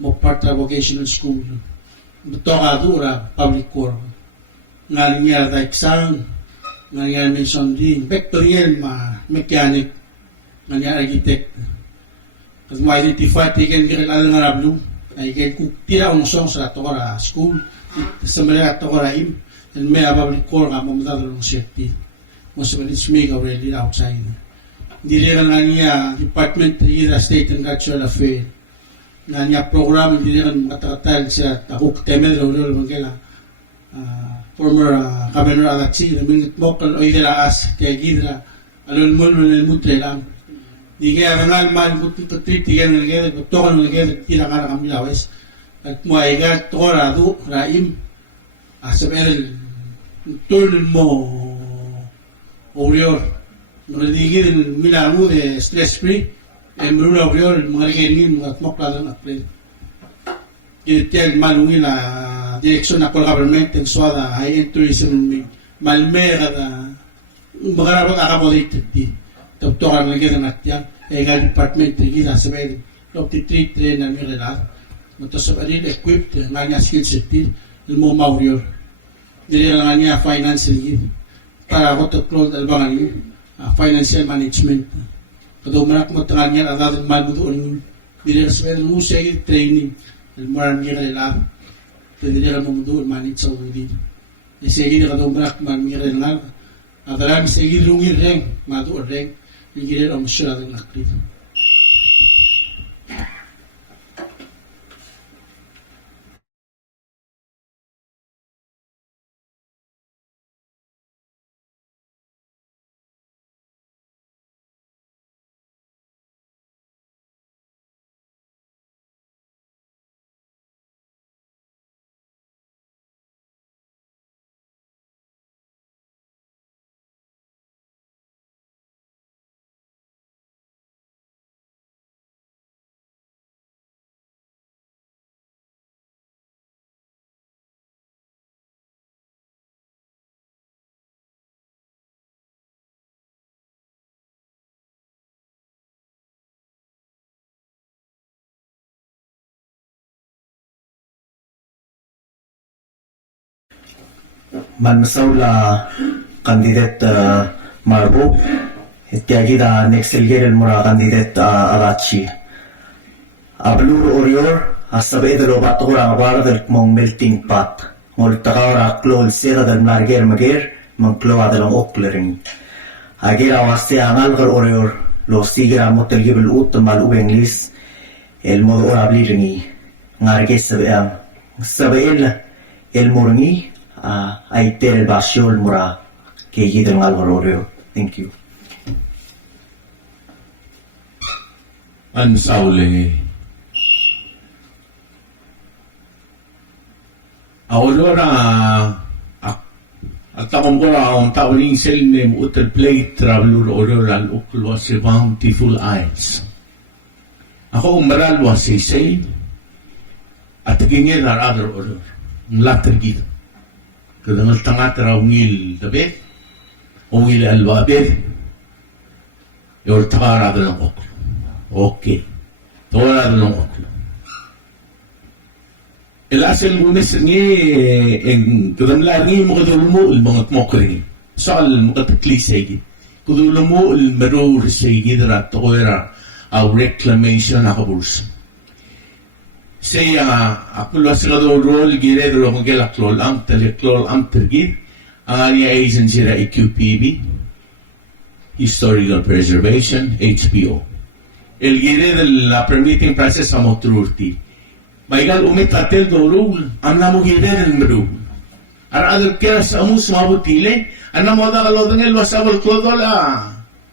mo part vocational school. Buto ka dura public core. Nganya da exam nganya mention din vectorial ma mechanic nganya architect kasi mo identify tiken kira ala nga rablu ay kaya tira ang song sa ato kara school sa mga ato kara im and may public core nga mamadalo ng safety mo sa mga smig already outside hindi rin nga niya department ira state and cultural affair nga niya program hindi rin makatakatal sa takuk temel ro mga former governor Alatsi namingit mokal o ira as kaya gidra alon mo mutre lang di kaya kanal man kung tiyan ng nagkaya tokan ng nagkaya tira ka na kami lawes at muaiga tokora do raim asabel turn mo orior naligid milamu de stress free embrula orior mga kinin mga mokla ng apel itiyan malungi na direksyon na government and swada high-end tourism malmera na magarabot akapolitik di doktoran lagi dengan tiang egal department lagi lah sebab doktor train dan mereka untuk sebab ini equipped nganya skill set ilmu maurior jadi nganya finance lagi para untuk close albangan ini financial management kalau mereka mau tengahnya ada mal mutu ini jadi sebab ilmu saya training ilmu mereka jadi ilmu mutu manage saudi jadi kalau mereka mereka ada yang segi lungi reng madu reng ingin om syurga nakli man masawla kandidat Marbo tiagida nexelger mura kandidat Arachi ablur orior asabay dalo batura ngawara del mong melting pot ngol takara klol sera del marger mager mang kloa dalong oklering agira wasi angal gar orior lo sigira motel gibel ut mal u English el modo orabli ringi ngarge sabael el morngi ay ter el basiol mura que yidel ngal gar orior. Thank you. An saule aurora at takumpura ang tawling selnem utel play travelur oral uklo si Bountiful Isles. Ako umaral wa si say at tingin ar other order later gid. Kadangal tangat raw ngil dabet ngil albabet yor takara dalang oklo. Okay. Tora dalang oklo. الأصل ونسني إن كذملاني مقدرمو المغت مقرني سؤال مقتكلي سيجي كذلمو المرور سيجي درات تغيرا أو reclamation أخبرس سيا أقول واسقدو رول جيري درو مجال أكلول أم تلكلول أم ترجيد أني agency را EQPB Historical Preservation HPO الجيري la permitting process أموترورتي Baigal umit atel dorul, anna mo gire del merul. Ar adel kera sa amus mabutile, anna mo da kalo dengel wasabal klodola.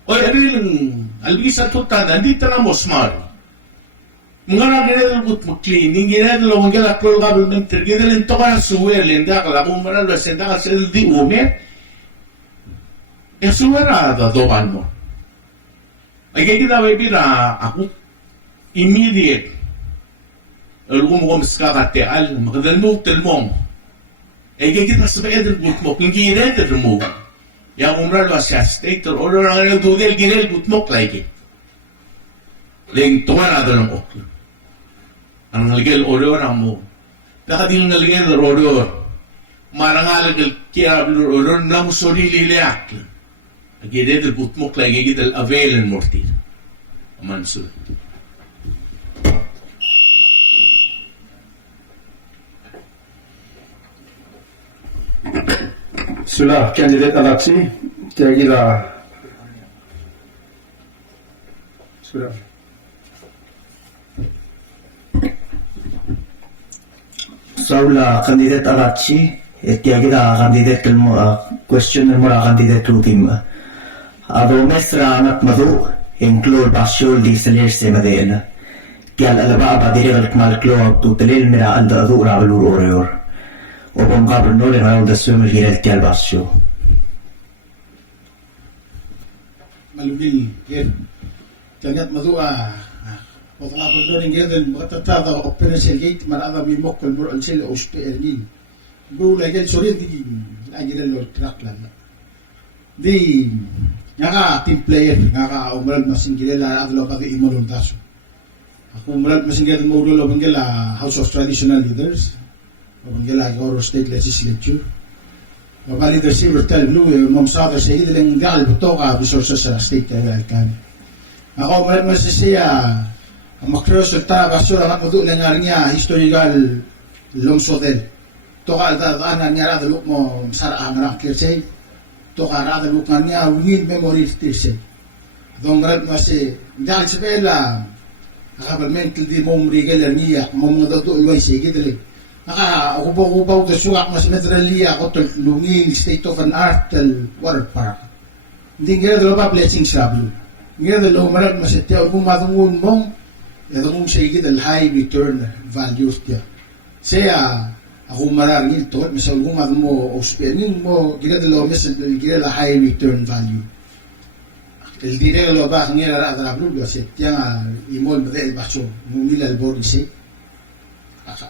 Oy aril, albisa tutada, di tana mo smart. Mungara gire del but mukli, ningire del ongel aklol gabel menter, gire del toka suwer lenda kala umara lo senda ka sel di umer. Ya suwera da doban mo. Ay kita bebira aku immediate. الغم غم سكاغا تيال مقدر نوت الموم اي كده سبعد البوتموك نجي راد الرمو يا عمر الواسع ستيك تقول انا دودي الجيل البوتموك لايكي لين توان هذا الموك انا الجيل اوريو رامو تاخدين الجيل اوريو ما رغال الجيل كيا اوريو نامو سوري لي اكل الجيل البوتموك لايكي كده الافيل المورتير منسور Sudah kandidat Arachi tiagida sudah Saula kandidat Arachi tiagida kandidat question mura kandidat rutim ado mesra anak madu include basiol di seler semadel tial alaba badire mal klo tutelil mira alda adu rablur orior وبن قابل نولي غاو دا سومر هيرال تيال باسيو Malumil, ger. Tangat madua. Wala pa doon ng gerdel makatatata operation gate marada mi mokol mur al sel ospe ernin. Bu la gel sorin di agil lo track lan. Di nga team player nga umaral masingila adlo pag imolon daso. Ako umaral masingila mo ulo bangela House of Traditional Leaders. Bangela Goro State Legislature. Mabali der silver tel blue mamsada sa ilang gal butoka resources sa state alkan. Ako umaral masisiya makros ta basura na pudo lang niya historical lungsodel. To ka da niya ra luk mo sara ang ra kirse. To ka ra luk niya win memory station. Dong rat masi dal sebela akabalmental di mong regaler niya mong do iway sige dili. Naka ubaw to suwak mas medralia ko to lungin state of an art water park. Hindi nga dalo pa blessing sablo. Nga dalo marat mas itiyaw kung matungun mong ito mong sige dal high return values niya. Saya ako marar nito misal kung matun mo ospianin mo gila dalo misal gila high return value. El dinero ba nga ra dal blue kasi tiya imol model baso mumila al borisi.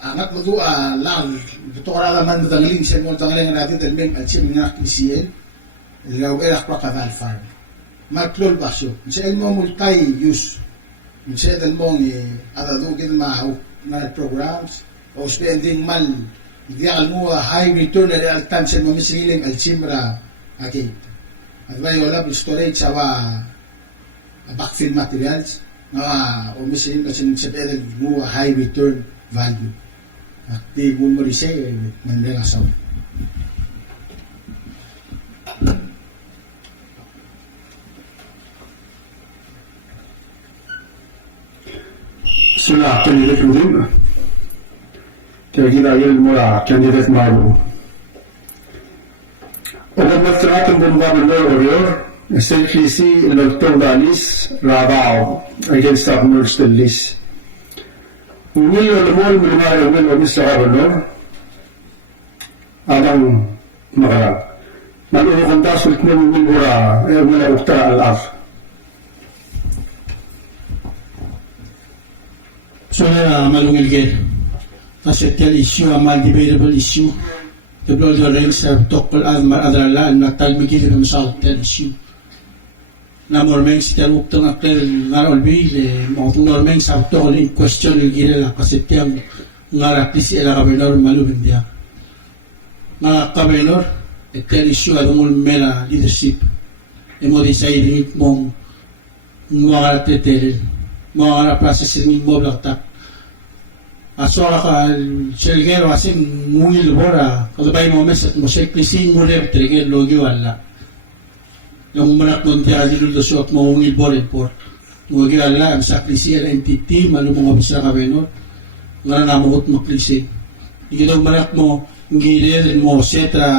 Anak mo to lang ito ka naman matangling sa mga tangling natin dalmeng at siya mga KCL ilaw erak pa kaval farm maklol basyo sa elmo multi use sa dalmong atadugin maaw na programs o spending mal Hindi mo high return na altan sa mga misiling alchimra akit. At ba yola storage sa backfill materials na umisiling kasi sa mo high return value. At di mo mo say mandela sa sila candidate ulim. Kaya ginayal mo na candidate Maru. O magmastrato ng Governor Orior, essentially si Dr. Danis Rabao against the commercial list. Ungil o lamol mo naman yung ungil o Mr. Governor, abang makarang. Mag-unukonda sulit mo yung ungil mo na yung ungil na Dr. Al-Af. So, malungil gid. Kasi tel issue, mal debatable issue. The blood ranks have tokol almar adrala na talmigil na masal tel issue. Na mormeng si tel uptong akler ngarolbi le mga normeng sa tokol in question yung gila kasi tiyang ngarap si ela kabinor malubin dia. Nga kabinor, tel issue adungul mela leadership. Emo di sa ilimit mong mga tetelin. Mga processing mo blaktak. Aso ka sergero asin mungil bora kalabay mo mes at mo say klisin mo rem trigger logi wala. Yung manak nun tiya dilo so at mo mungil bora por. Logi wala ang sa klisi entity malumong abisa ka benor. Ngara na mo mo klisi. Igito manak mo ngile mo setra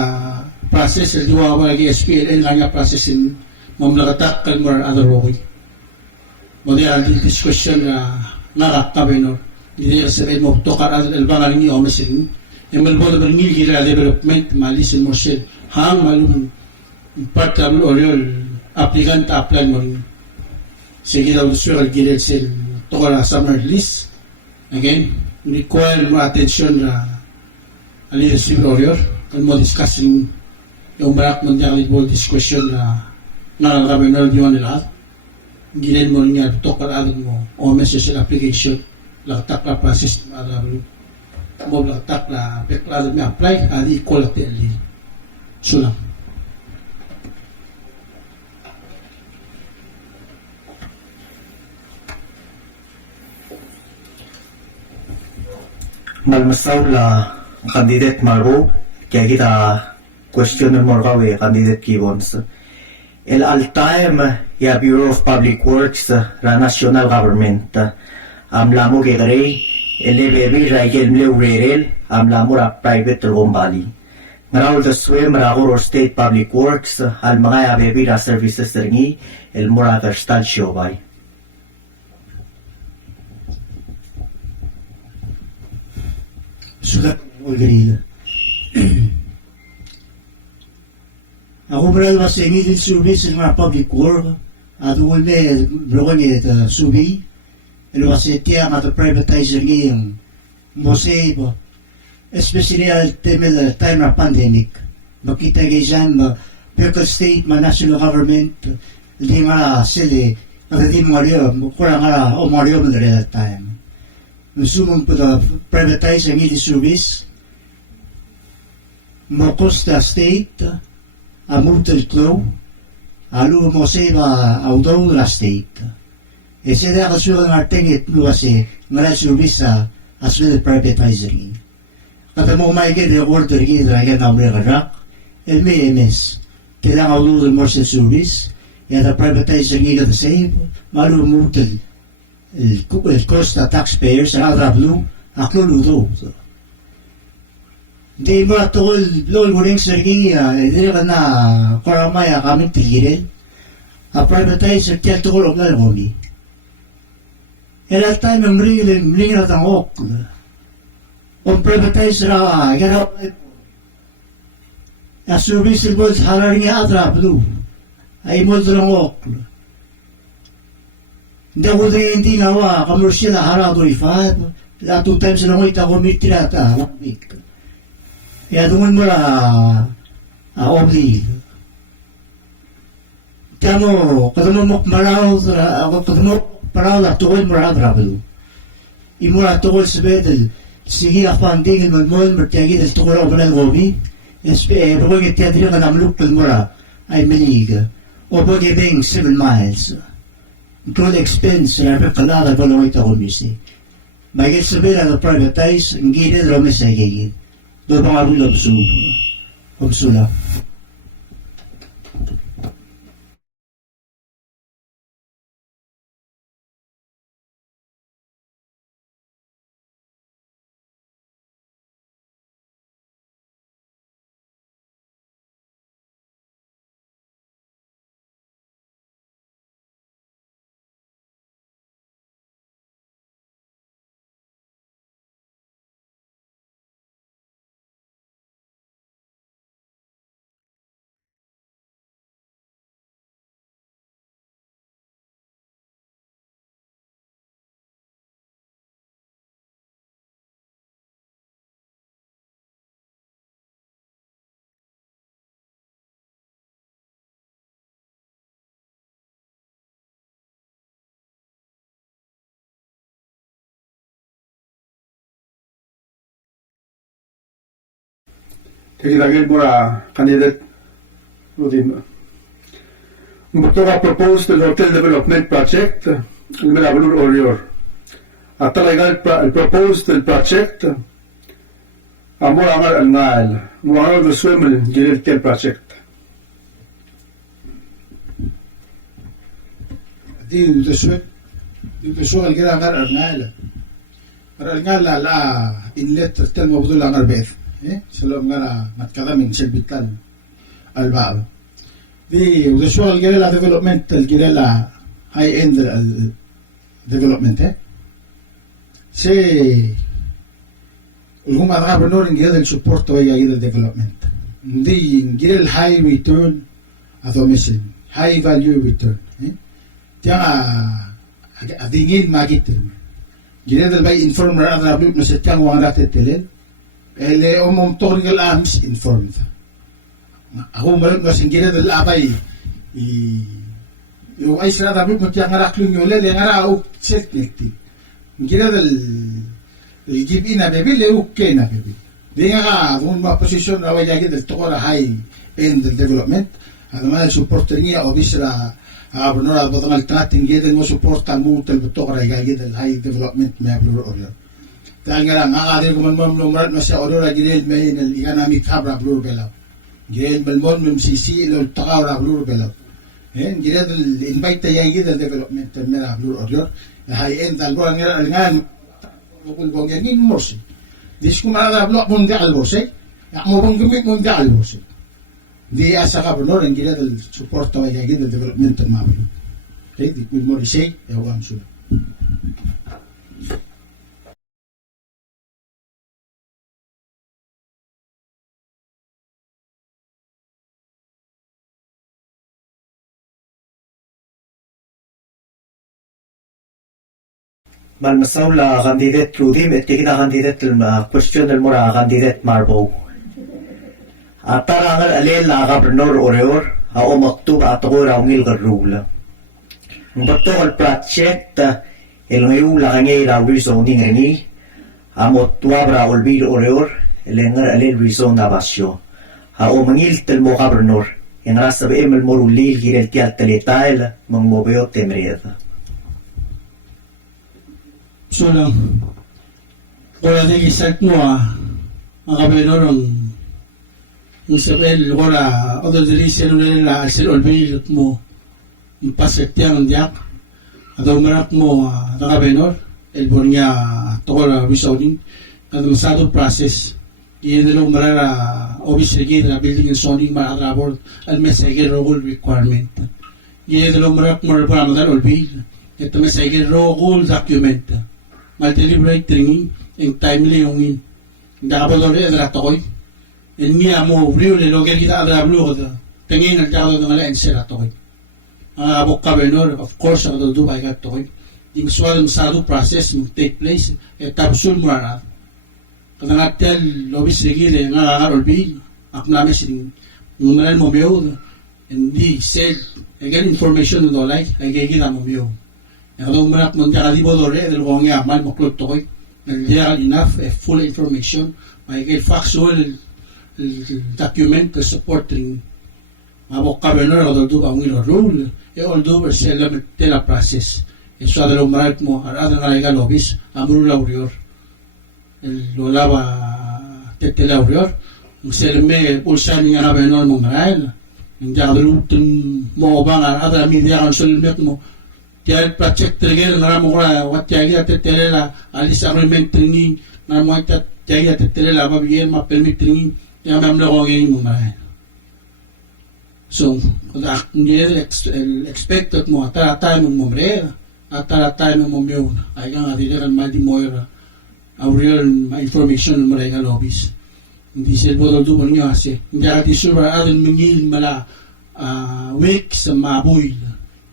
process el diwa wala gi SPL lanya processing mo blaktak kalmar other rogi. Modern discussion na nakakabenor. Hindi sa mo tokar al bangal ni omesin. Emel bodo bermil gira development malis mo sel hang malum portable oriol applicant apply mo. Sige daw sural gira sel tokar summer list. Again, require more attention na leadership oriol kan mo discussing yung barak mo diyan discussion na nakakabenor di man lahat. Gilen mo niya tokar adon mo o message application laktak la process mo laktak la peklado mi apply adi equal teli sulam Malmasaw la candidate Maru, kaya kita question mo kawe candidate Gibbons. El al-time ya Bureau of Public Works la national government amlamo kegare ele bebi raigel mleurel amlamo ra private rombali ngaral the swim ragor state public works al mga ya bebi ra services ringi el mura verstal shobay sulat olgrila. Ako beral was immediate service ng mga public work at ulme blogan it subi el was tiya at privatizer ngayong mosay po especially al temel time of pandemic makita gayan local state ma national government di ma sili at di mo rin kurang ara o mo rin mo that time sumong po the privatizer ngayong service mo costa state a multal flow alu mo seba auto la state e se da kasura ng artengit lu kasi ngala servisa as well privatizing kata mo may get order gida yan na mga el MS kailangan auto mo sa service ya da privatizing gida the same malu multal el cost of taxpayers ara blue aklo ludo di ba tol lol guring sergi dire kana koramaya kami tigire a privatize kya tol obla mobi era time mring ra tang ok on privatize ra gara a service bol halaring atra blue ay mo drang ok Daw din hindi nawa commercial harado ifat la two times na mo ita komitira ta week ya dungan mo la obli tamo kadamo mo maraw ako kadamo paraw la tuwal mo ra travel imura tuwal sa bedel Sige funding mon bertiagi del tukura open gobi. Pero que te adrian na namluk del mura ay meliga. Opo giving 7 miles. Total expense na kalada balong ito ko misi. May sabihin na privatize ang gilid rame sa gilid. Do pa nga obsula. Tegidagil mura candidate Rudim. Mutoka proposed the hotel development project il Melabalur Orior. At talaga el proposed el project amor angal al ngal. Muangal the swim gilil tel project. Di utaswag al gira ngar arngal. Arngal la inlet tel mabudul angar beth. Selalu ngara matkada min selbitan albab. Di utaswag al gira la development al gira la high end al development Se ulhum adra benor in gira del support o ya del development. Di gira el high return adomisil, high value return. Tiang adingin magitin. Gira del bay informer adra blut masetiang wang ratetelen. Ele omom torgal arms informed. Ako malot masing gira del abay yung ay sila dapat mo tiang ngarak lung yung lele ngara u setnekti. Gira del give in na bebe le uke na bebe. Di nga kung posisyon na way yagi del toko na high end development. Ano man supporter niya obis la abno na batang altatin gira del mo supportan mo tel toko na yagi del high development may blur order. Dahil nga lang, ngakadir ko man mo marat na siya order na ginil may economic hub na blur belaw. Ginil malmon mem sisi ilo takaw na blur belaw. Gira del invite tayo gira del development na blur order. High end algo ngan bukul bong yan ngin morsi. Dis ko marada blok mo nga alborse. Yak mo bang gumit mo nga alborse. Di asa ka blur ang gira del support tayo gira del development na blur. Okay, di ko mo risay, yawan sula. Malmasaw la kandidat Rudim at kita kandidat question del mura kandidat Marbo. Atarangal alel la gobernador Oreor o maktub atoko raungil garrula. Ngbato al project el ngayu la ngay ra rezoning ni amot wabra olbil Oreor el ngar alel rezon abasyo. Ha o mangil tel mo gobernador en rasa be emel morulil girel tial teletail mang mobeo temreda. So lang, wala din isalt mo ang kabinor ang sabihin, wala, o dali sila nila, sila olbil mo, yung pasetyang diyak, at ang marap mo, ang kabinor, elbon niya, tokol rezoning, at masado process, iyan nilong marara, obis lagi na building and zoning mararabord, al mesagir role requirement. Iyan nilong marap mo, ramadhan olbil, ito mesagir role document. Mal-deliberate training yung timely yung in. Hindi ka pa doon rin adra tokoy. And niya mo, brio le loger kita adra blu ko. Tingin ang tao doon nga answer tokoy. Ang abok ka benor, of course, ang doon ay ka tokoy. Yung swal ng sado process yung take place, tapsul mo na. Katangatel, lobis regile, nga olbil, acknowledge yung numeral mo biyo. Hindi said, again, information doon ay gigila mo biyo. Yang tahu merak nanti kali bodoh deh, kalau orang yang amal maklum tokoy, legal enough, full information, may factual document to support ring mabok governor o do ang ilo rule although sa element de la process so adalo marat mo arado nga legal office amuro laurior lola ba tete laurior selme pulsan nga governor mo maral hindi adalo mo ba nga adalo media consulment mo tiyan project trigger nga mo ra wat tiyan tete la alis agreement training nga mo tiyan tete la ba bien ma permit training ya mam lo ko mo maral. So, hindi expected mo, ataratay mo mumre, ataratay mo mumyo, ay kang atilikan madi moira, real information mo rin office. Hindi sila bodol doon niyo kasi, hindi ati sure adil mingil mala week sa mabuil,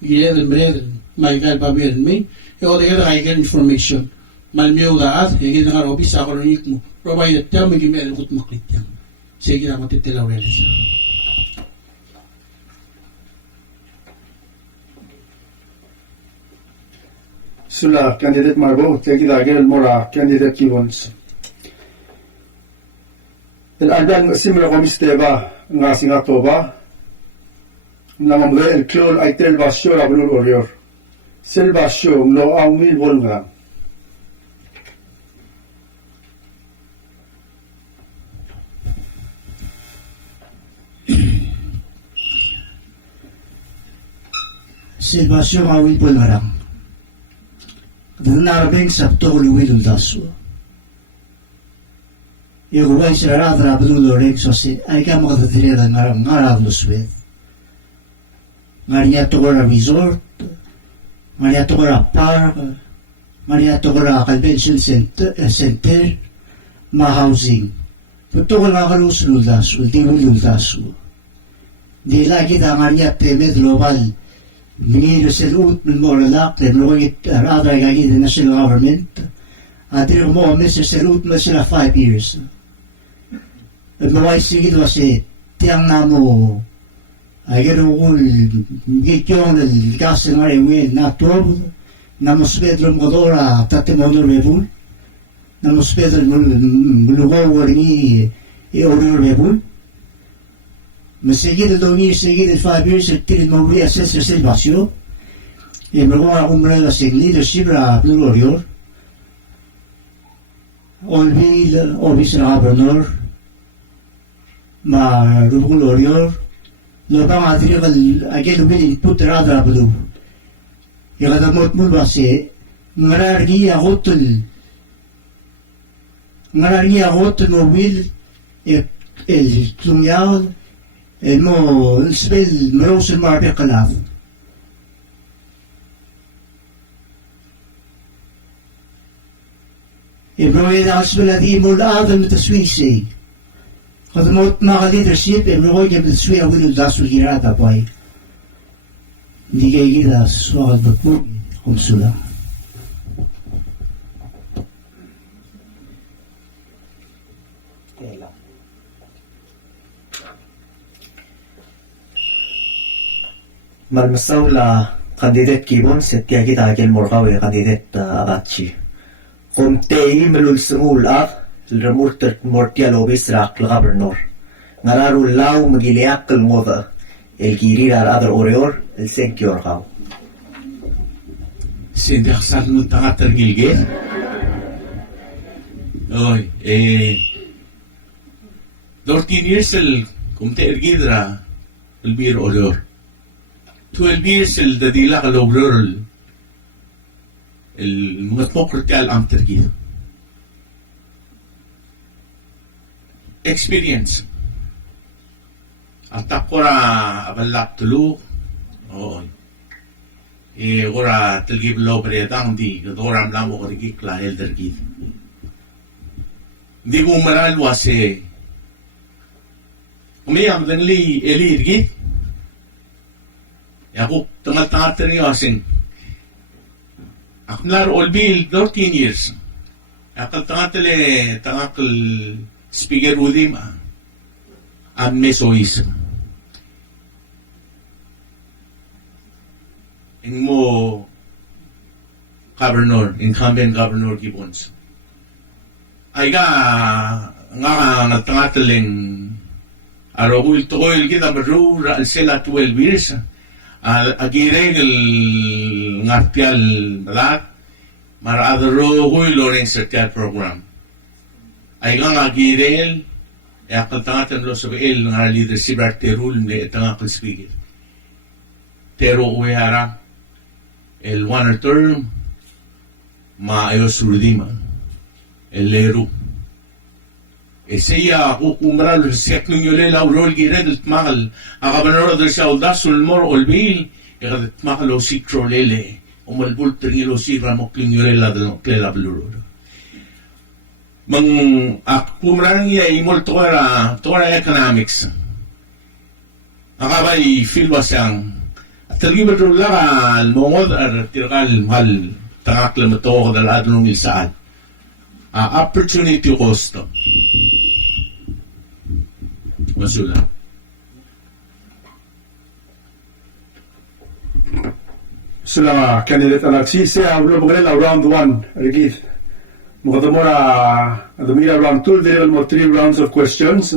iledan mredan, may kalpabiran may, o de kaya information, malmiyo daat, higit nga office ako rin mo, provided tayo maging kut maklit yan. Sige na matitilaw rin. Sula candidate Marbo, teki dagel mora candidate Kibons. El andan simra komisteba nga singatoba. Namamre el klol ay tel basyo la blul orior. Sel basyo lo ang mil volga. Silvasyo mawil po larang. Narabing sabto luwil uldaso. Yung sila radra abduloreg so si ay ka makatatirira ngarang ngarang luswet. Ngariya to kora resort, ngariya to kora park, ngariya to kora convention center, ma-housing. Puto ko nga kalusul uldaso, di uldaso. Di lagi ta ngariya temed global. Miniro selud min moralak le mnogit radra gagi the national government adir mo Mr. selud mo sila 5 years mwai sigid wasi tiang namo agero ul gikyon el gas ngare wen na tob namos pedro modora tatemono rebul namos pedro mulugo warni e orur rebul seguido 2 seguido 5 years el tirin mawri assess reservasyon e mga umbrella sig leadership ra plurior olbil office na governor ma rubulorior lo bang adri gal agel bil input radra blu e gada mot mul base ngarargi agotl mobil e el tunyal mo السبيل مروس المعبي قلاف إبراهيم السبيل هذه مول آدم تسوي شيء قد موت ما غادي ترشيب إبراهيم جاب تسوي أول الداس والجيرات أبوي دي كده سؤال بطول خمسة Malmasaw la kandidat Kibon setia kita agel morgawe kandidat abachi. Komtei melul semul remurter mortia lobis rak gobernor. Ngararu lau magiliak el moda el girir al adar oreor el senkior gau. Sindak sal nun tanga tergilgil. Oy, 13 years el kumte ergidra el bir olor. 12 years el dadila kalobler el matmokrati al am tergid. Experience. Atak ko ra abalak tulu. Oy. Ora telgib lo bredang di gadoram lamo ko rigikla elder gid. Di ko maral wase. Umiyam danli eli gid. Yakuk tangal-tangal teri wasing. Akmlar olbil 13 years. Yakal tangal tangal speaker udim mesois. Ing mo governor, incumbent governor Gibbons. ay nga natangataling aroguil toil kita baru al sela 12 years agireng ngartial balat mara aroguil loring certificate program ay nga agireng ya katangatan lo sabiil nga leadership arterul ne tanga speaker tero uyara el one term maayos rudima el leru Esaya kukumbral siyak nung yule laurol gired mahal akabanora del sauda sulmor olbil ikat mahal o sikro lele umalbul tringilo si ramok yule la del klela bluro mang akumbral niya imol tora economics akabay feel wasang tergiba la al mongod ar tirgal mal tangak lamato dal adnong isaad opportunity cost masula sila candidate alaksi siya ulo bagay round 1 rigid mukadamora adumira round 2 there will 3 rounds of questions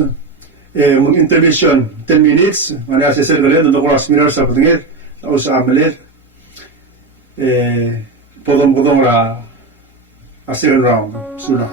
mung intervention 10 minutes mana asesor gale do ko asmirar sa patingir o sa amalir podong ra a second round sula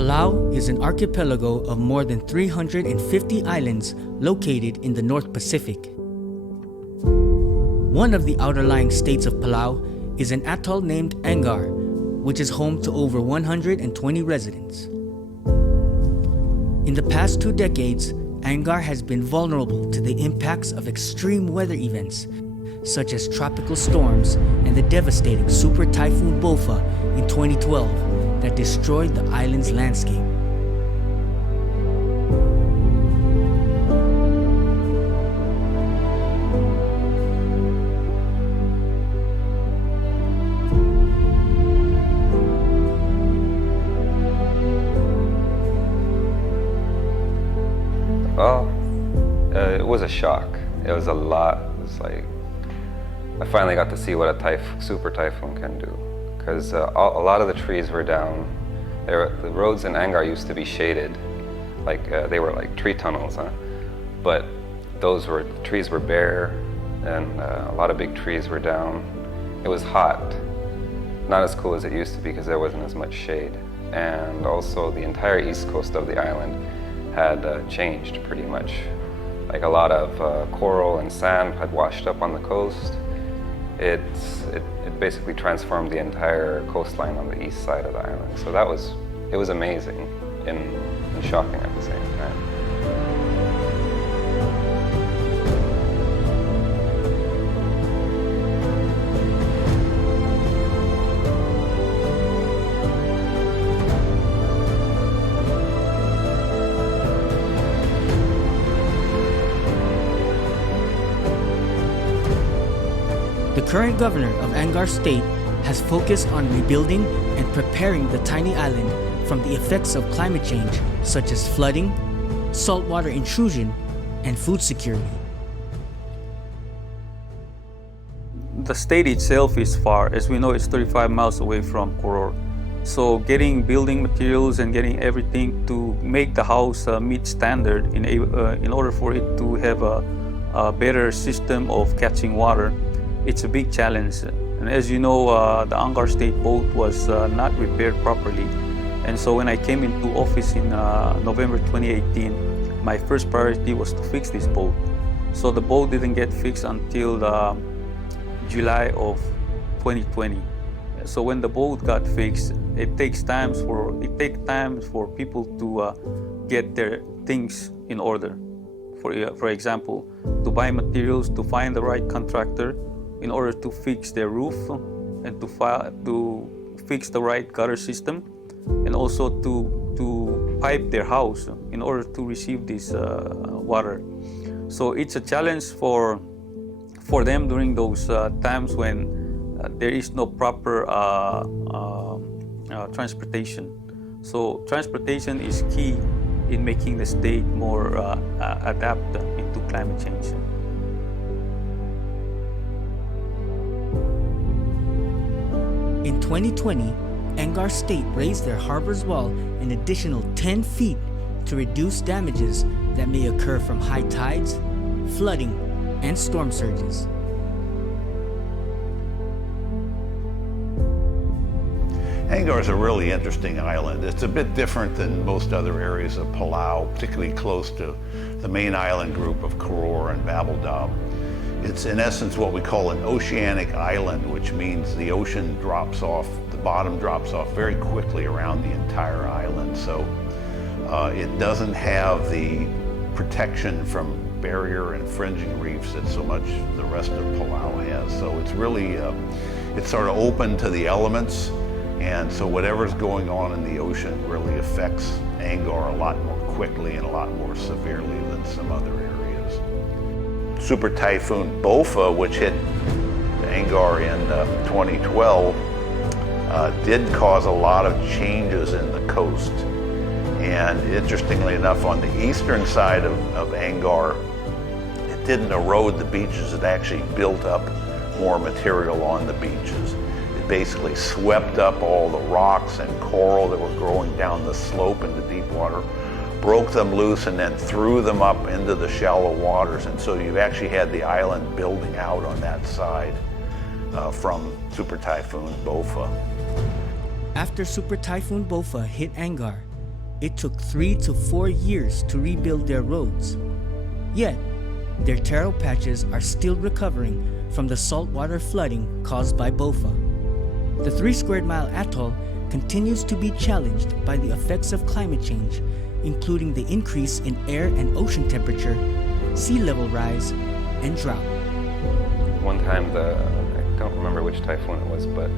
Palau is an archipelago of more than 350 islands located in the North Pacific. One of the outerlying states of Palau is an atoll named Angar, which is home to over 120 residents. In the past 2 decades, Angar has been vulnerable to the impacts of extreme weather events, such as tropical storms and the devastating Super Typhoon Bopha in 2012 that destroyed the island's landscape. Well, it was a shock. It was a lot. It was like, I finally got to see what a super typhoon can do. Because a lot of the trees were down. The roads in Angar used to be shaded, like they were like tree tunnels, huh? But trees were bare, and a lot of big trees were down. It was hot, not as cool as it used to be because there wasn't as much shade. And also the entire east coast of the island had changed pretty much. Like a lot of coral and sand had washed up on the coast. It basically transformed the entire coastline on the east side of the island. So it was amazing and shocking at the same time. The current governor of Angar State has focused on rebuilding and preparing the tiny island from the effects of climate change, such as flooding, saltwater intrusion, and food security. The state itself is far. As we know, it's 35 miles away from Koror. So getting building materials and getting everything to make the house meet standard in order for it to have a better system of catching water, it's a big challenge. And as you know, the Angar State boat was not repaired properly. And so when I came into office in November 2018, my first priority was to fix this boat. So the boat didn't get fixed until July of 2020. So when the boat got fixed, it takes time for people to get their things in order. For example, to buy materials, to find the right contractor in order to fix their roof, and to fix the right gutter system, and also to to pipe their house in order to receive this water. So it's a challenge for them during those times when there is no proper transportation. So transportation is key in making the state more adapt into climate change. In 2020, Angar State raised their harbor's wall an additional 10 feet to reduce damages that may occur from high tides, flooding, and storm surges. Angar is a really interesting island. It's a bit different than most other areas of Palau, particularly close to the main island group of Koror and Babeldaw. It's in essence what we call an oceanic island, which means the ocean drops off, the bottom drops off very quickly around the entire island. So it doesn't have the protection from barrier and fringing reefs that so much the rest of Palau has. So it's really, it's sort of open to the elements. And so whatever's going on in the ocean really affects Angar a lot more quickly and a lot more severely than some other areas. Super Typhoon Bopha, which hit Angar in 2012, did cause a lot of changes in the coast. And interestingly enough, on the eastern side of Angar, it didn't erode the beaches, it actually built up more material on the beaches. Basically swept up all the rocks and coral that were growing down the slope into deep water, broke them loose, and then threw them up into the shallow waters. And so you've actually had the island building out on that side from Super Typhoon Bopha. After Super Typhoon Bopha hit Angar, it took 3 to 4 years to rebuild their roads. Yet, their taro patches are still recovering from the saltwater flooding caused by Bopha. The 3 square mile atoll continues to be challenged by the effects of climate change, including the increase in air and ocean temperature, sea level rise, and drought. One time, I don't remember which typhoon it was, but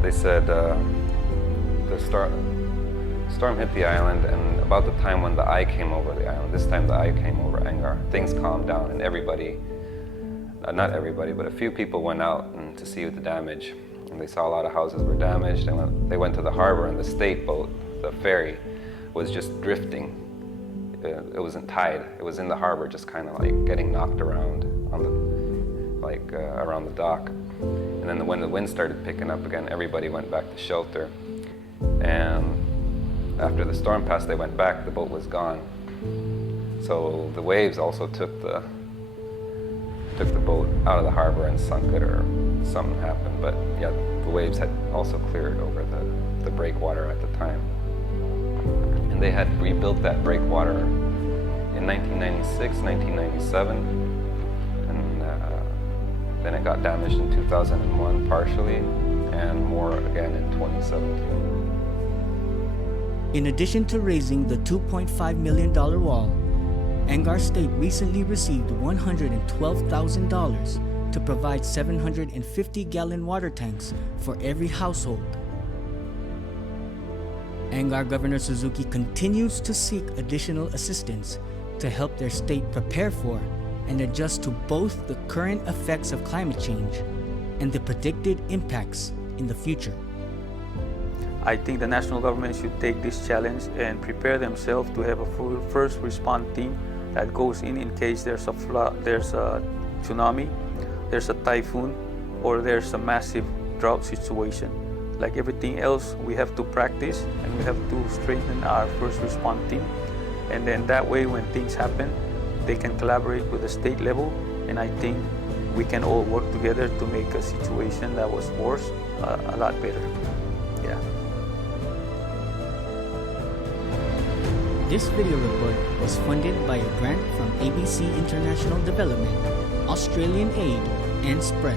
they said the storm hit the island, and about the time when the eye came over the island, this time the eye came over Angar, things calmed down, and everybody, not everybody, but a few people went out to see the damage. And they saw a lot of houses were damaged, and they went to the harbor, and the state boat, the ferry, was just drifting. It wasn't tied. It was in the harbor, just kind of like getting knocked around on the, around the dock. And then when the wind started picking up again, everybody went back to shelter. And after the storm passed, they went back. The boat was gone. So the waves also took the boat out of the harbor and sunk it, or something happened. But yeah, the waves had also cleared over the breakwater at the time. And they had rebuilt that breakwater in 1996, 1997. And then it got damaged in 2001 partially, and more again in 2017. In addition to raising the $2.5 million wall, Angar State recently received $112,000 to provide 750-gallon water tanks for every household. Angar Governor Suzuki continues to seek additional assistance to help their state prepare for and adjust to both the current effects of climate change and the predicted impacts in the future. I think the national government should take this challenge and prepare themselves to have a full first response team that goes in case there's a flood, there's a tsunami, there's a typhoon, or there's a massive drought situation. Like everything else, we have to practice and we have to strengthen our first response team. And then that way, when things happen, they can collaborate with the state level. And I think we can all work together to make a situation that was worse a lot better. Yeah. This video report was funded by a grant from ABC International Development, Australian Aid, and Spread.